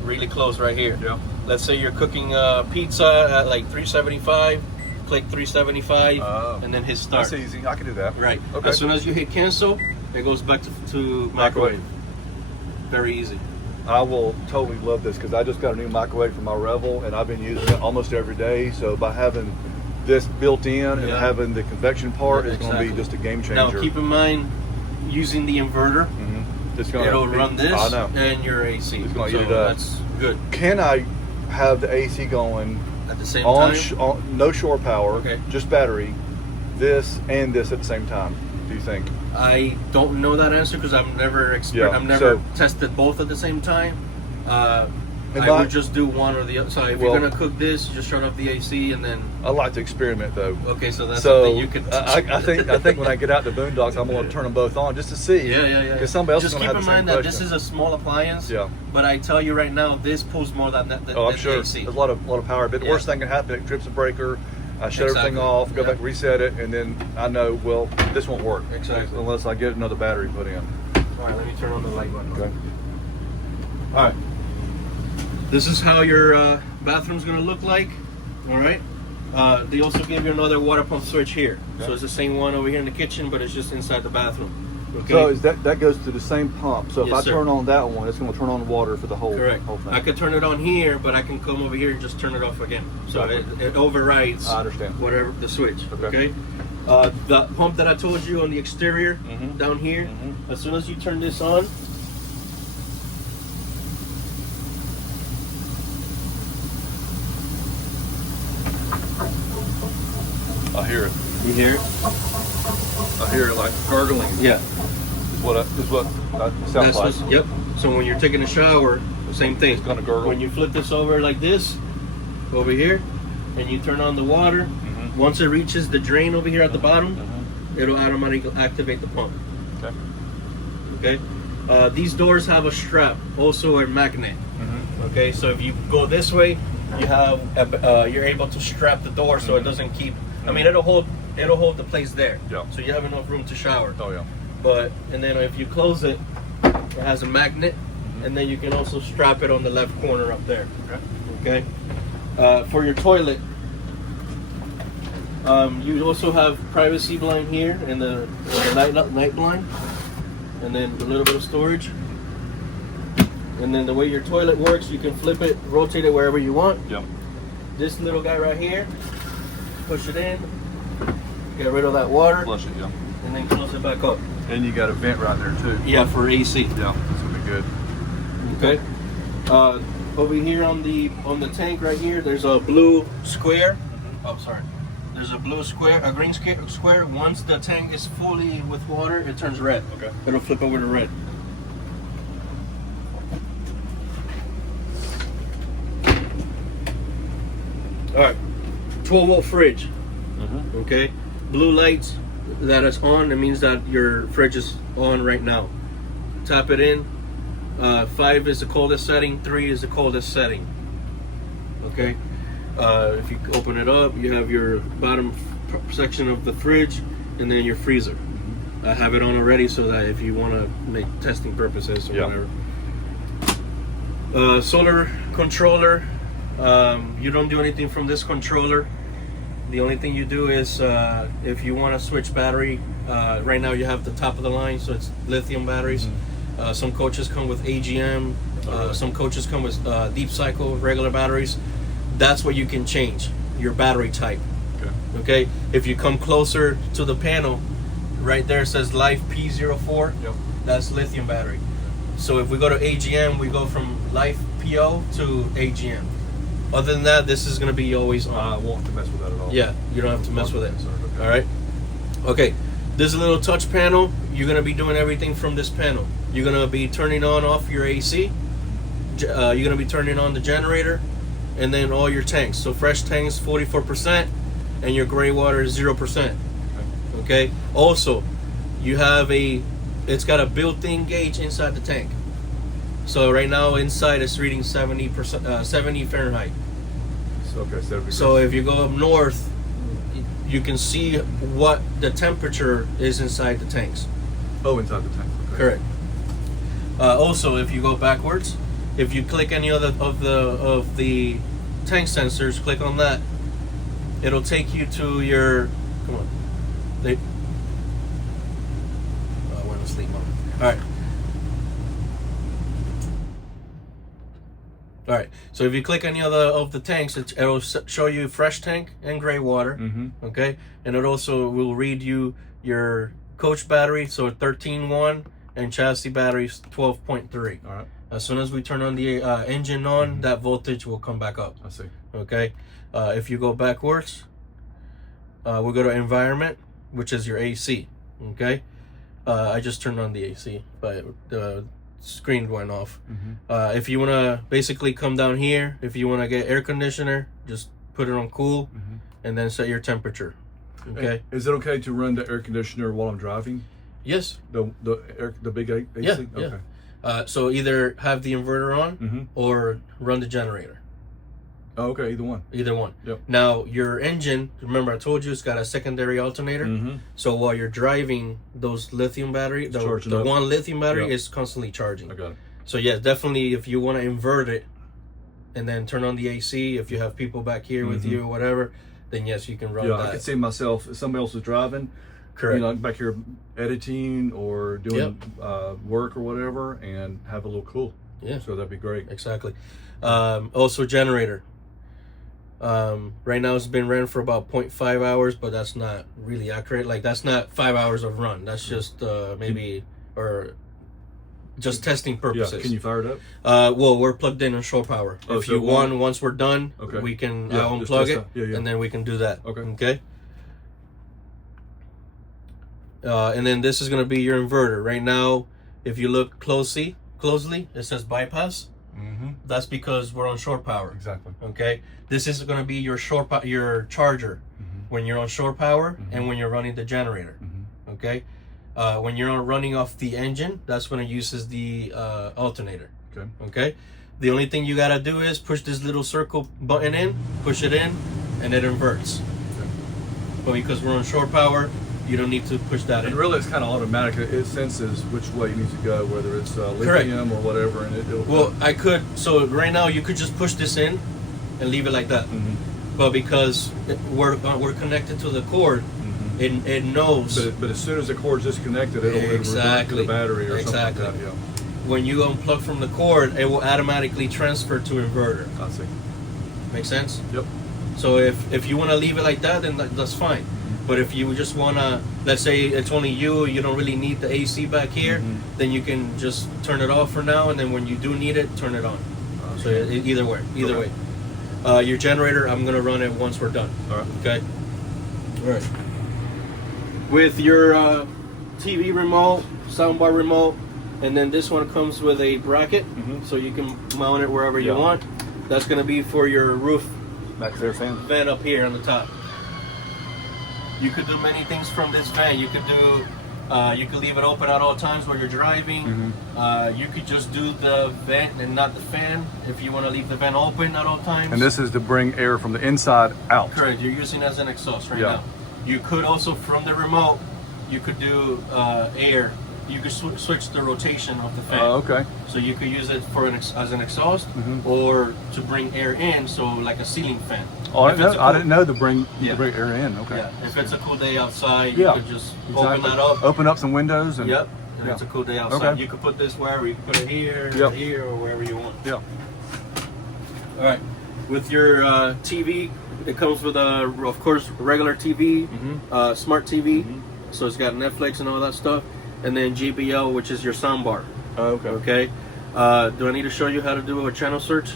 Really close right here. Yeah. Let's say you're cooking pizza at like 375. Click 375, and then hit start. That's easy. I can do that. Right. Okay. As soon as you hit cancel, it goes back to microwave. Very easy. I will totally love this because I just got a new microwave for my Revel and I've been using it almost every day. So by having this built in and having the convection part is going to be just a game changer. Now keep in mind, using the inverter, it'll run this and your AC. It's going to eat it up. That's good. Can I have the AC going at the same time? No shore power, just battery, this and this at the same time, do you think? I don't know that answer because I've never tested both at the same time. I would just do one or the other. So if you're gonna cook this, just shut off the AC and then. I like to experiment though. Okay, so that's something you could. I think when I get out the boondocks, I'm going to turn them both on just to see. Yeah. Because somebody else just is going to have the same keep in mind question. that this is a small appliance. Yeah. But I tell you right now, this pulls more than the I'm sure. AC. There's a lot of power. But the worst thing can happen, it trips a breaker. I shut everything off, go back, reset it, and then I know, well, this won't work. Exactly. Unless I get another battery put in. All right, let me turn on the light button. Okay. All right. This is how your bathroom's going to look like. All right. They also gave you another water pump switch here. Okay. So it's the same one over here in the kitchen, but it's just inside the bathroom. Okay. So is that goes to the same pump. So if I turn on that one, it's going to turn on the water for the whole thing. I could turn it on here, but I can come over here and just turn it off again. So it overrides whatever the switch. Okay. The pump that I told you on the exterior down here, as soon as you turn this on, I hear it. You hear it? I hear it like gurgling. Yeah. Is what sounds like. Yep. So when you're taking a shower, same thing. It's gonna gurgle. When you flip this over like this, over here, and you turn on the water, once it reaches the drain over here at the bottom, it'll automatically activate the pump. Okay. These doors have a strap, also a magnet. Okay. So if you go this way, you have you're able to strap the door so it doesn't keep. I mean, it'll hold the place there. Yeah. So you have enough room to shower. Oh yeah. And then if you close it, it has a magnet, and then you can also strap it on the left corner up there. Okay. For your toilet, you also have privacy blind here and the night blind, and then a little bit of storage. And then the way your toilet works, you can flip it, rotate it wherever you want. Yep. This little guy right here, push it in, get rid of that water, Flush it, yeah. and then close it back up. And you got a vent right there too. Yeah, for AC. Yeah, this will be good. Okay. Over here on the tank right here, there's a blue square. Oh, sorry. There's a blue square, a green square. Once the tank is fully with water, it turns red. Okay. It'll flip over to red. All right. 12-volt fridge. Okay. Blue lights that is on, it means that your fridge is on right now. Tap it in. 5 is the coldest setting, 3 is the coldest setting. Okay. If you open it up, you have your bottom section of the fridge and then your freezer. I have it on already so that if you want to make testing purposes or whatever. Solar controller. You don't do anything from this controller. The only thing you do is if you want to switch battery, right now you have the top of the line, so it's lithium batteries. Some coaches come with AGM. Some coaches come with deep cycle regular batteries. That's what you can change, your battery type. Okay. If you come closer to the panel, right there it says Life P04. Yep. That's lithium battery. So if we go to AGM, we go from Life PO to AGM. Other than that, this is going to be always on. I won't have to mess with that at all. Yeah, you don't have to mess with it. Okay. All right. Okay. This little touch panel, you're going to be doing everything from this panel. You're going to be turning on off your AC. You're going to be turning on the generator, and then all your tanks. So fresh tanks 44%, and your gray water is 0%. Okay. Also, you have it's got a built-in gauge inside the tank. So right now inside it's reading 70%, 70 Fahrenheit. So if you go up north, you can see what the temperature is inside the tanks. Oh, inside the tank. Okay. Correct. Also, if you go backwards, if you click any other of the tank sensors, click on that. It'll take you to your. Come on. I went to sleep, Mom. All right. All right. So if you click any other of the tanks, it'll show you fresh tank and gray water. Okay, and it also will read you your coach battery, so 13.1, and chassis batteries 12.3. All right. As soon as we turn on the engine on, that voltage will come back up. I see. Okay. If you go backwards, we'll go to environment, which is your AC. Okay. I just turned on the AC, but the screen went off. If you want to basically come down here, if you want to get air conditioner, just put it on cool, and then set your temperature. Okay. Is it okay to run the air conditioner while I'm driving? Yes. The big AC? Yeah. Okay. So either have the inverter on or run the generator. Oh, okay, either one. Either one. Yep. Now your engine, remember I told you it's got a secondary alternator. So while you're driving, those lithium battery, the one lithium battery is constantly charging. I got it. So yeah, definitely if you want to invert it and then turn on the AC, if you have people back here with you or whatever, then yes, you can run that. I can see myself, if somebody else is driving, correct, you know, back here editing or doing work or whatever, and have a little cool. Yeah. So that'd be great. Exactly. Also generator. Right now it's been ran for about 0.5 hours, but that's not really accurate. Like that's not 5 hours of run. That's just maybe or just testing purposes. Yeah. Can you fire it up? Well, we're plugged in on shore power. If you want, once we're done, we can unplug it, and then we can do that. Okay. And then this is going to be your inverter. Right now, if you look closely, it says bypass. That's because we're on shore power. Exactly. Okay. This is going to be your your charger when you're on shore power and when you're running the generator. Okay. When you're running off the engine, that's when it uses the alternator. Okay. Okay. The only thing you gotta do is push this little circle button in, push it in, and it inverts. Okay. But because we're on shore power, You don't need to push that And in. really, it's kind of automatic. It senses which way you need to go, whether it's lithium or whatever. And it'll. Well, I could. So right now, you could just push this in and leave it like that. But because we're connected to the cord, it knows. But as soon as the cord's disconnected, it'll revert to the battery or something like that. Yeah. When you unplug from the cord, it will automatically transfer to inverter. I see. Make sense? Yep. So if you want to leave it like that, then that's fine. But if you just want to, let's say it's only you don't really need the AC back here, then you can just turn it off for now, and then when you do need it, turn it on. So either way. Your generator, I'm going to run it once we're done. All right. Okay? All right. With your TV remote, soundbar remote, and then this one comes with a bracket, so you can mount it wherever you want. That's going to be for your roof Back there, fan. vent up here on the top. You could do many things from this vent. You could do, you could leave it open at all times while you're driving. You could just do the vent and not the fan if you want to leave the vent open at all times. And this is to bring air from the inside out. Correct. You're using it as an exhaust right now. You could also, from the remote, you could do air. You could switch the rotation of the fan. Okay. So you could use it for as an exhaust or to bring air in, so like a ceiling fan. Oh, I didn't know to bring air in. Okay. Yeah. If it's a cool day outside, you could just open that up. Open up some windows. And, And it's a cool day outside. Okay. You could put this wherever. You can put it here, here, or wherever you want. Yeah. All right. With your TV, it comes with of course, regular TV, smart TV. So it's got Netflix and all that stuff. And then JBL, which is your soundbar. Okay. Do I need to show you how to do a channel search?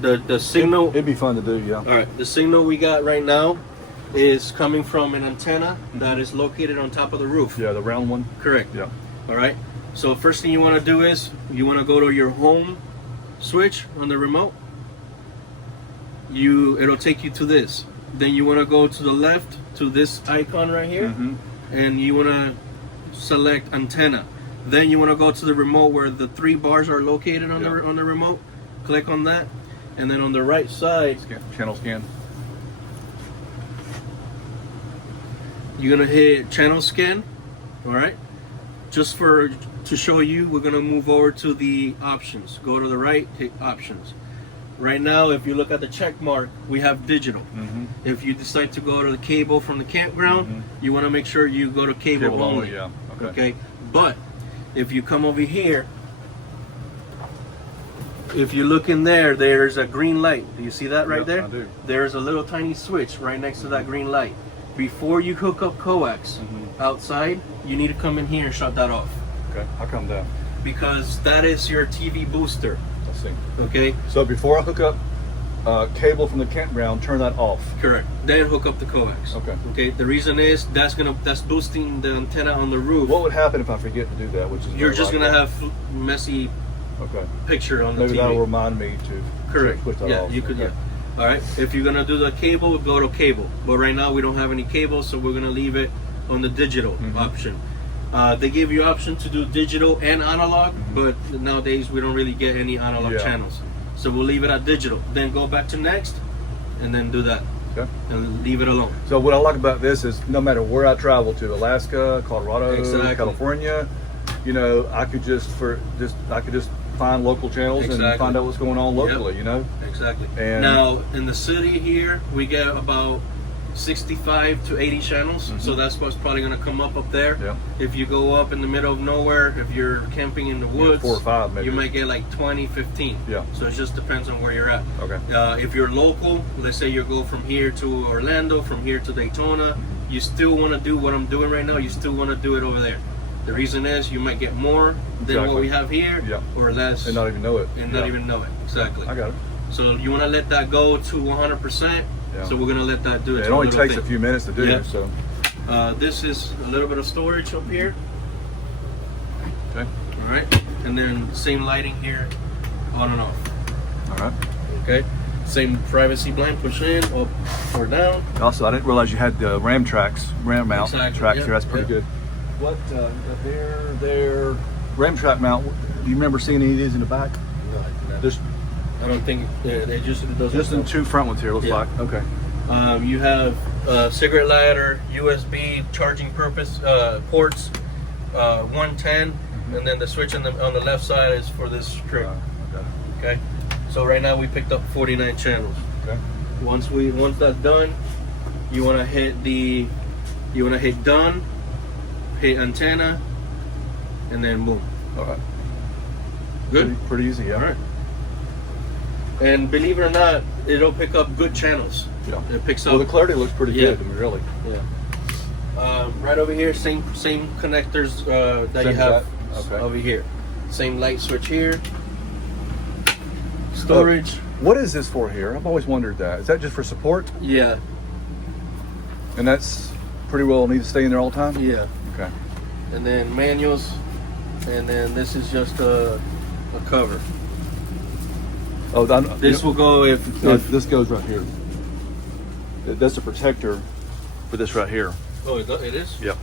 The signal. It'd be fun to do, yeah. All right. The signal we got right now is coming from an antenna that is located on top of the roof. Yeah, the round one. Correct. Yeah. All right. So first thing you want to do is you want to go to your home switch on the remote. It'll take you to this. Then you want to go to the left to this icon right here, and you want to select antenna. Then you want to go to the remote where the 3 bars are located on the remote. Click on that, and then on the right side, Channel scan. you're gonna hit channel scan. All right. Just to show you, we're gonna move over to the options. Go to the right, hit options. Right now, if you look at the check mark, we have digital. If you decide to go to the cable from the campground, you want to make sure you go to cable only. Yeah. Okay. But if you come over here, if you look in there, there's a green light. Do you see that right there? I do. There's a little tiny switch right next to that green light. Before you hook up coax outside, you need to come in here and shut that off. Okay. I'll come down. Because that is your TV booster. Let's see. Okay. So before I hook up cable from the campground, turn that off. Correct. Then hook up the coax. Okay. Okay. The reason is that's boosting the antenna on the roof. What would happen if I forget to do that? Which is You're just gonna have messy picture on the Maybe TV. that'll remind me to Correct. switch that off. You could. Yeah. All right. If you're gonna do the cable, go to cable. But right now we don't have any cable, so we're gonna leave it on the digital option. They give you option to do digital and analog, but nowadays we don't really get any analog channels. So we'll leave it at digital. Then go back to next, and then do that. Okay. And leave it alone. So what I like about this is no matter where I travel to, Alaska, Colorado, California, you know, I could just find local channels and find out what's going on locally, you know? Exactly. And now in the city here, we get about 65 to 80 channels, so that's what's probably going to come up there. Yeah. If you go up in the middle of nowhere, if you're camping in the woods, 4 or 5 maybe. you might get like 20, 15. Yeah. So it just depends on where you're at. Okay. If you're local, let's say you go from here to Orlando, from here to Daytona, you still want to do what I'm doing right now, you still want to do it over there. The reason is you might get more than what we have here, or less, and not even know it. Not even know it. Exactly. I got it. So you want to let that go to 100%. So we're gonna let that do it. It only takes a few minutes to do. So this is a little bit of storage up here. Okay. All right, and then same lighting here, on and off. All right. Okay. Same privacy blind, push in, up or down. Also, I didn't realize you had the ram mount tracks here. That's pretty good. What their ram track mount? Do you remember seeing any of these in the back? No. Just I don't think they just in 2 front ones here. Looks like. Okay. You have cigarette lighter, USB charging purpose ports, 110, and then the switch on the left side is for this strip. Okay. So right now we picked up 49 channels. Okay. Once that's done, you want to hit done, hit antenna, and then boom. All right. Good. Pretty easy. Yeah. All right. And believe it or not, it'll pick up good channels. Yeah. It picks up. Well, the clarity looks pretty good. I mean, really. Yeah. Right over here, same connectors that Same you have Okay. over here. Same light switch here. Storage. What is this for here? I've always wondered that. Is that just for support? Yeah. And that's pretty well need to stay in there all the time? Yeah. Okay. And then manuals, and then this is just a cover. Oh, This will go if this goes right here. That's a protector for this right here. oh, it is. Yep.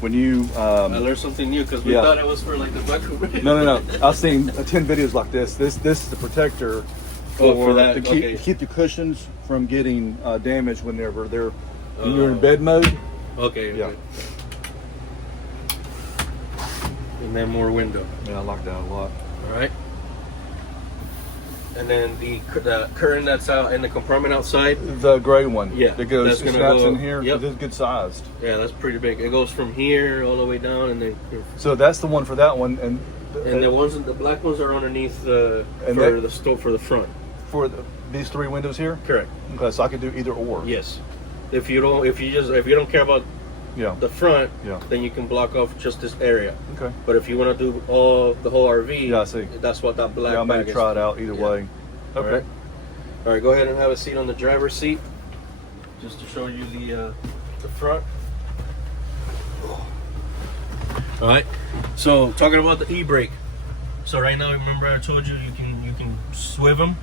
When you I learned something new because we yeah. thought it was for like the bucket. no. I've seen 10 videos like this. This is the protector for that. to keep the cushions from getting damaged whenever they're when you're in Oh. bed mode. Okay. Yeah. Okay. And then more window. Yeah, I like that a lot. All right. And then the curtain that's out in the compartment outside. The gray one. Yeah, That goes that's gonna snaps go- in here. yep. It's good sized. Yeah, that's pretty big. It goes from here all the way down, and then So that's the one for that one, and the black ones are underneath for the front. for these 3 windows here. Correct. Okay, so I could do either or. Yes. If you don't care about Yeah. the front, Yeah. then you can block off just this area. Okay. But if you want to do the whole RV, Yeah, I see. that's what that black Yeah, I may bag is. try it out either Yeah. way. All Okay. right. All right. Go ahead and have a seat on the driver's seat, just to show you the front. All right. So talking about the e-brake. So right now, remember I told you you can swivel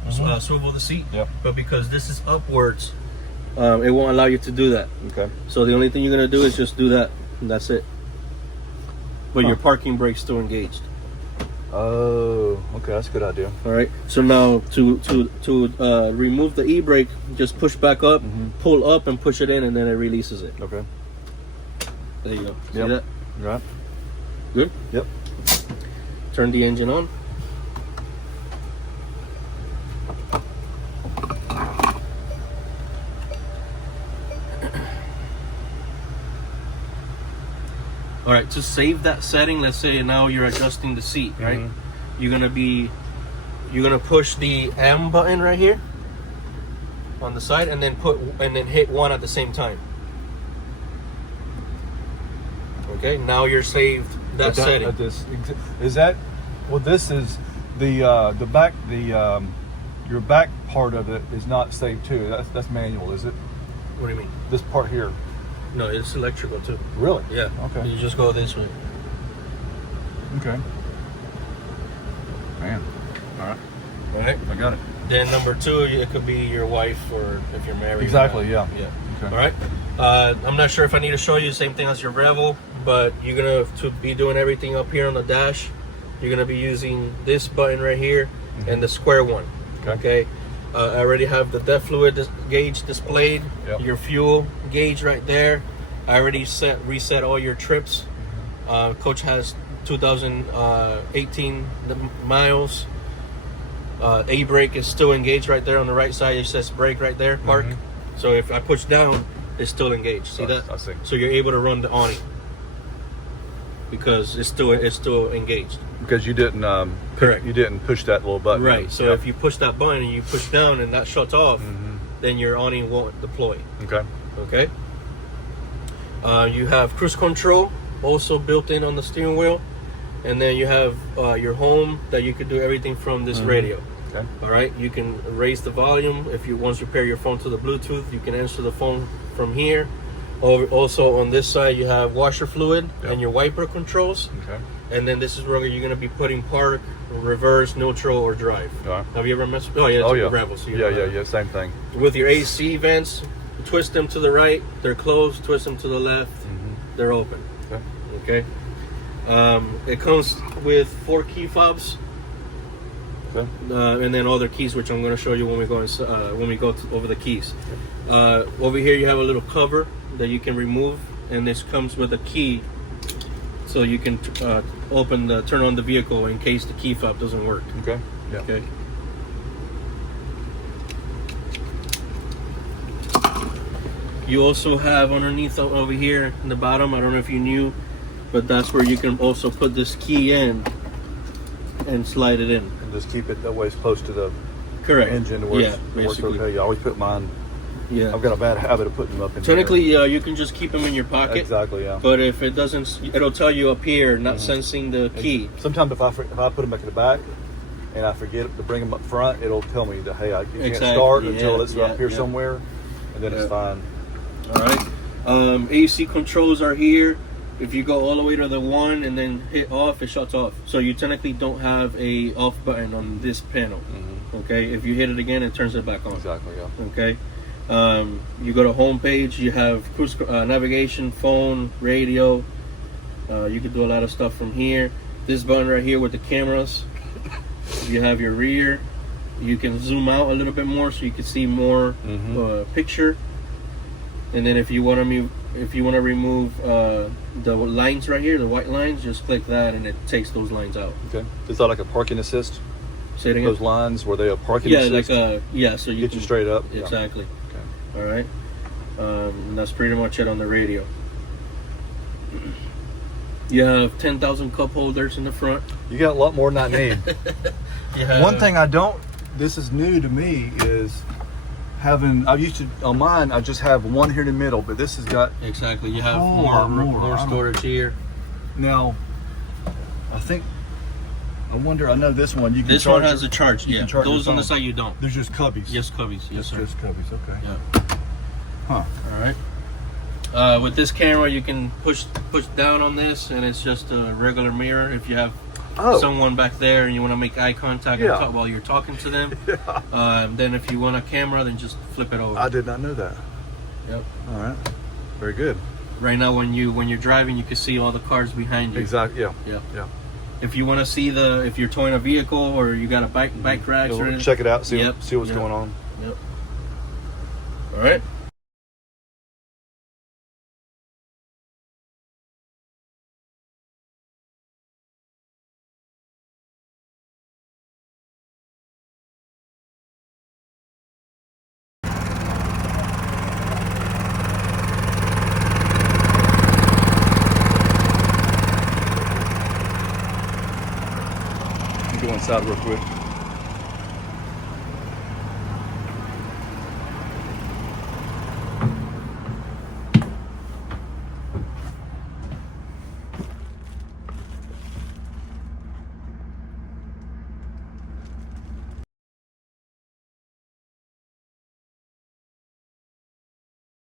the seat. Yep. But because this is upwards, it won't allow you to do that. Okay. So the only thing you're gonna do is just do that, and that's it. But your parking brake's still engaged. Oh, okay, that's a good idea. All right. So now to remove the e-brake, just push back up, pull up, and push it in, and then it releases it. Okay. There you go. See Yep. that? Right. Good. Yep. Turn the engine on. All right, to save that setting, let's say now you're adjusting the seat, right? You're gonna push the M button right here on the side, and then hit 1 at the same time. Okay, now you're saved that setting. Is that? Well, this is the back. Your back part of it is not saved too. That's manual, is it? What do you mean? This part here. No, it's electrical too. Really? Yeah. Okay. You just go this way. Okay. Man. All right. All right. I got it. Then number 2, it could be your wife, or if you're married. Exactly. Yeah. Yeah. Okay. All right. I'm not sure if I need to show you the same thing as your Revel, but you're gonna be doing everything up here on the dash. You're gonna be using this button right here and the square one. Okay. I already have the depth fluid gauge displayed. Yep. Your fuel gauge right there. I already reset all your trips. Coach has 2018 miles. A-brake is still engaged right there on the right side. It says brake right there, park. So if I push down, it's still engaged. See that? I see. So you're able to run the awning because it's still engaged. Because you didn't. Correct. You didn't push that little button. Right. So if you push that button and you push down and that shuts off, then your awning won't deploy. Okay. Okay. You have cruise control also built in on the steering wheel, and then you have your home that you could do everything from this radio. Okay. All right. You can raise the volume if you once you pair your phone to the Bluetooth. You can answer the phone from here. Also on this side you have washer fluid and your wiper controls. Okay. And then this is where you're going to be putting park, reverse, neutral, or drive. Right. Have you ever messed with? Oh yeah, it's a Revel. So Yeah. Same thing. With your AC vents, twist them to the right, they're closed. Twist them to the left, they're open. Okay. Okay. It comes with 4 key fobs. Okay. And then other keys, which I'm going to show you when we go over the keys. Over here you have a little cover that you can remove, and this comes with a key, so you can turn on the vehicle in case the key fob doesn't work. Okay. Yeah. Okay. You also have underneath over here in the bottom, I don't know if you knew, but that's where you can also put this key in and slide it in. And just keep it that way, it's close to the Correct. engine to where Yeah, it works basically. okay. You always put mine. Yeah. I've got a bad habit of putting them up in Technically, there. you can just keep them in your pocket. Exactly, yeah. But if it doesn't, it'll tell you up here, not sensing the key. Sometimes if I put them back in the back and I forget to bring them up front, it'll tell me that, hey, you can't Exactly, start until yeah, it's up here yeah. somewhere, and then it's fine. All right. AC controls are here. If you go all the way to the 1 and then hit off, it shuts off. So you technically don't have a off button on this panel. Okay. If you hit it again, it turns it back on. Exactly, yeah. Okay. You go to home page. You have cruise navigation, phone, radio. You can do a lot of stuff from here. This button right here with the cameras. You have your rear. You can zoom out a little bit more so you can see more picture. And then if you want to remove the lines right here, the white lines, just click that and it takes those lines out. Okay. Is that like a parking assist? Say it again. Those lines, were they a parking assist? So you Get can you straight up? Exactly. Yeah. Okay. All right. And that's pretty much it on the radio. You have 10,000 cup holders in the front. You got a lot more than I need. Yeah. One thing this is new to me, is I used to, on mine, I just have one here in the middle, but this has got, Exactly. You have more storage here. now, I wonder, I know this one, you can This one has a charge. you Yeah. can charge Those your on the phone. side you don't. There's just cubbies. Yes, cubbies. Yes, sir. Just cubbies, okay. Yeah. Huh. All right. With this camera, you can push down on this, and it's just a regular mirror. If you have someone back there and you want to make eye contact and talk while you're talking to them, then if you want a camera, then just flip it over. I did not know that. Yep. All right. Very good. Right now, when you're driving, you can see all the cars behind you. Exactly. Yeah. Yeah. Yeah. If you want to see if you're towing a vehicle or you got a bike racks or anything, Check it out. See Yep. what's Yep. going on. Yep. All right. Go inside real quick.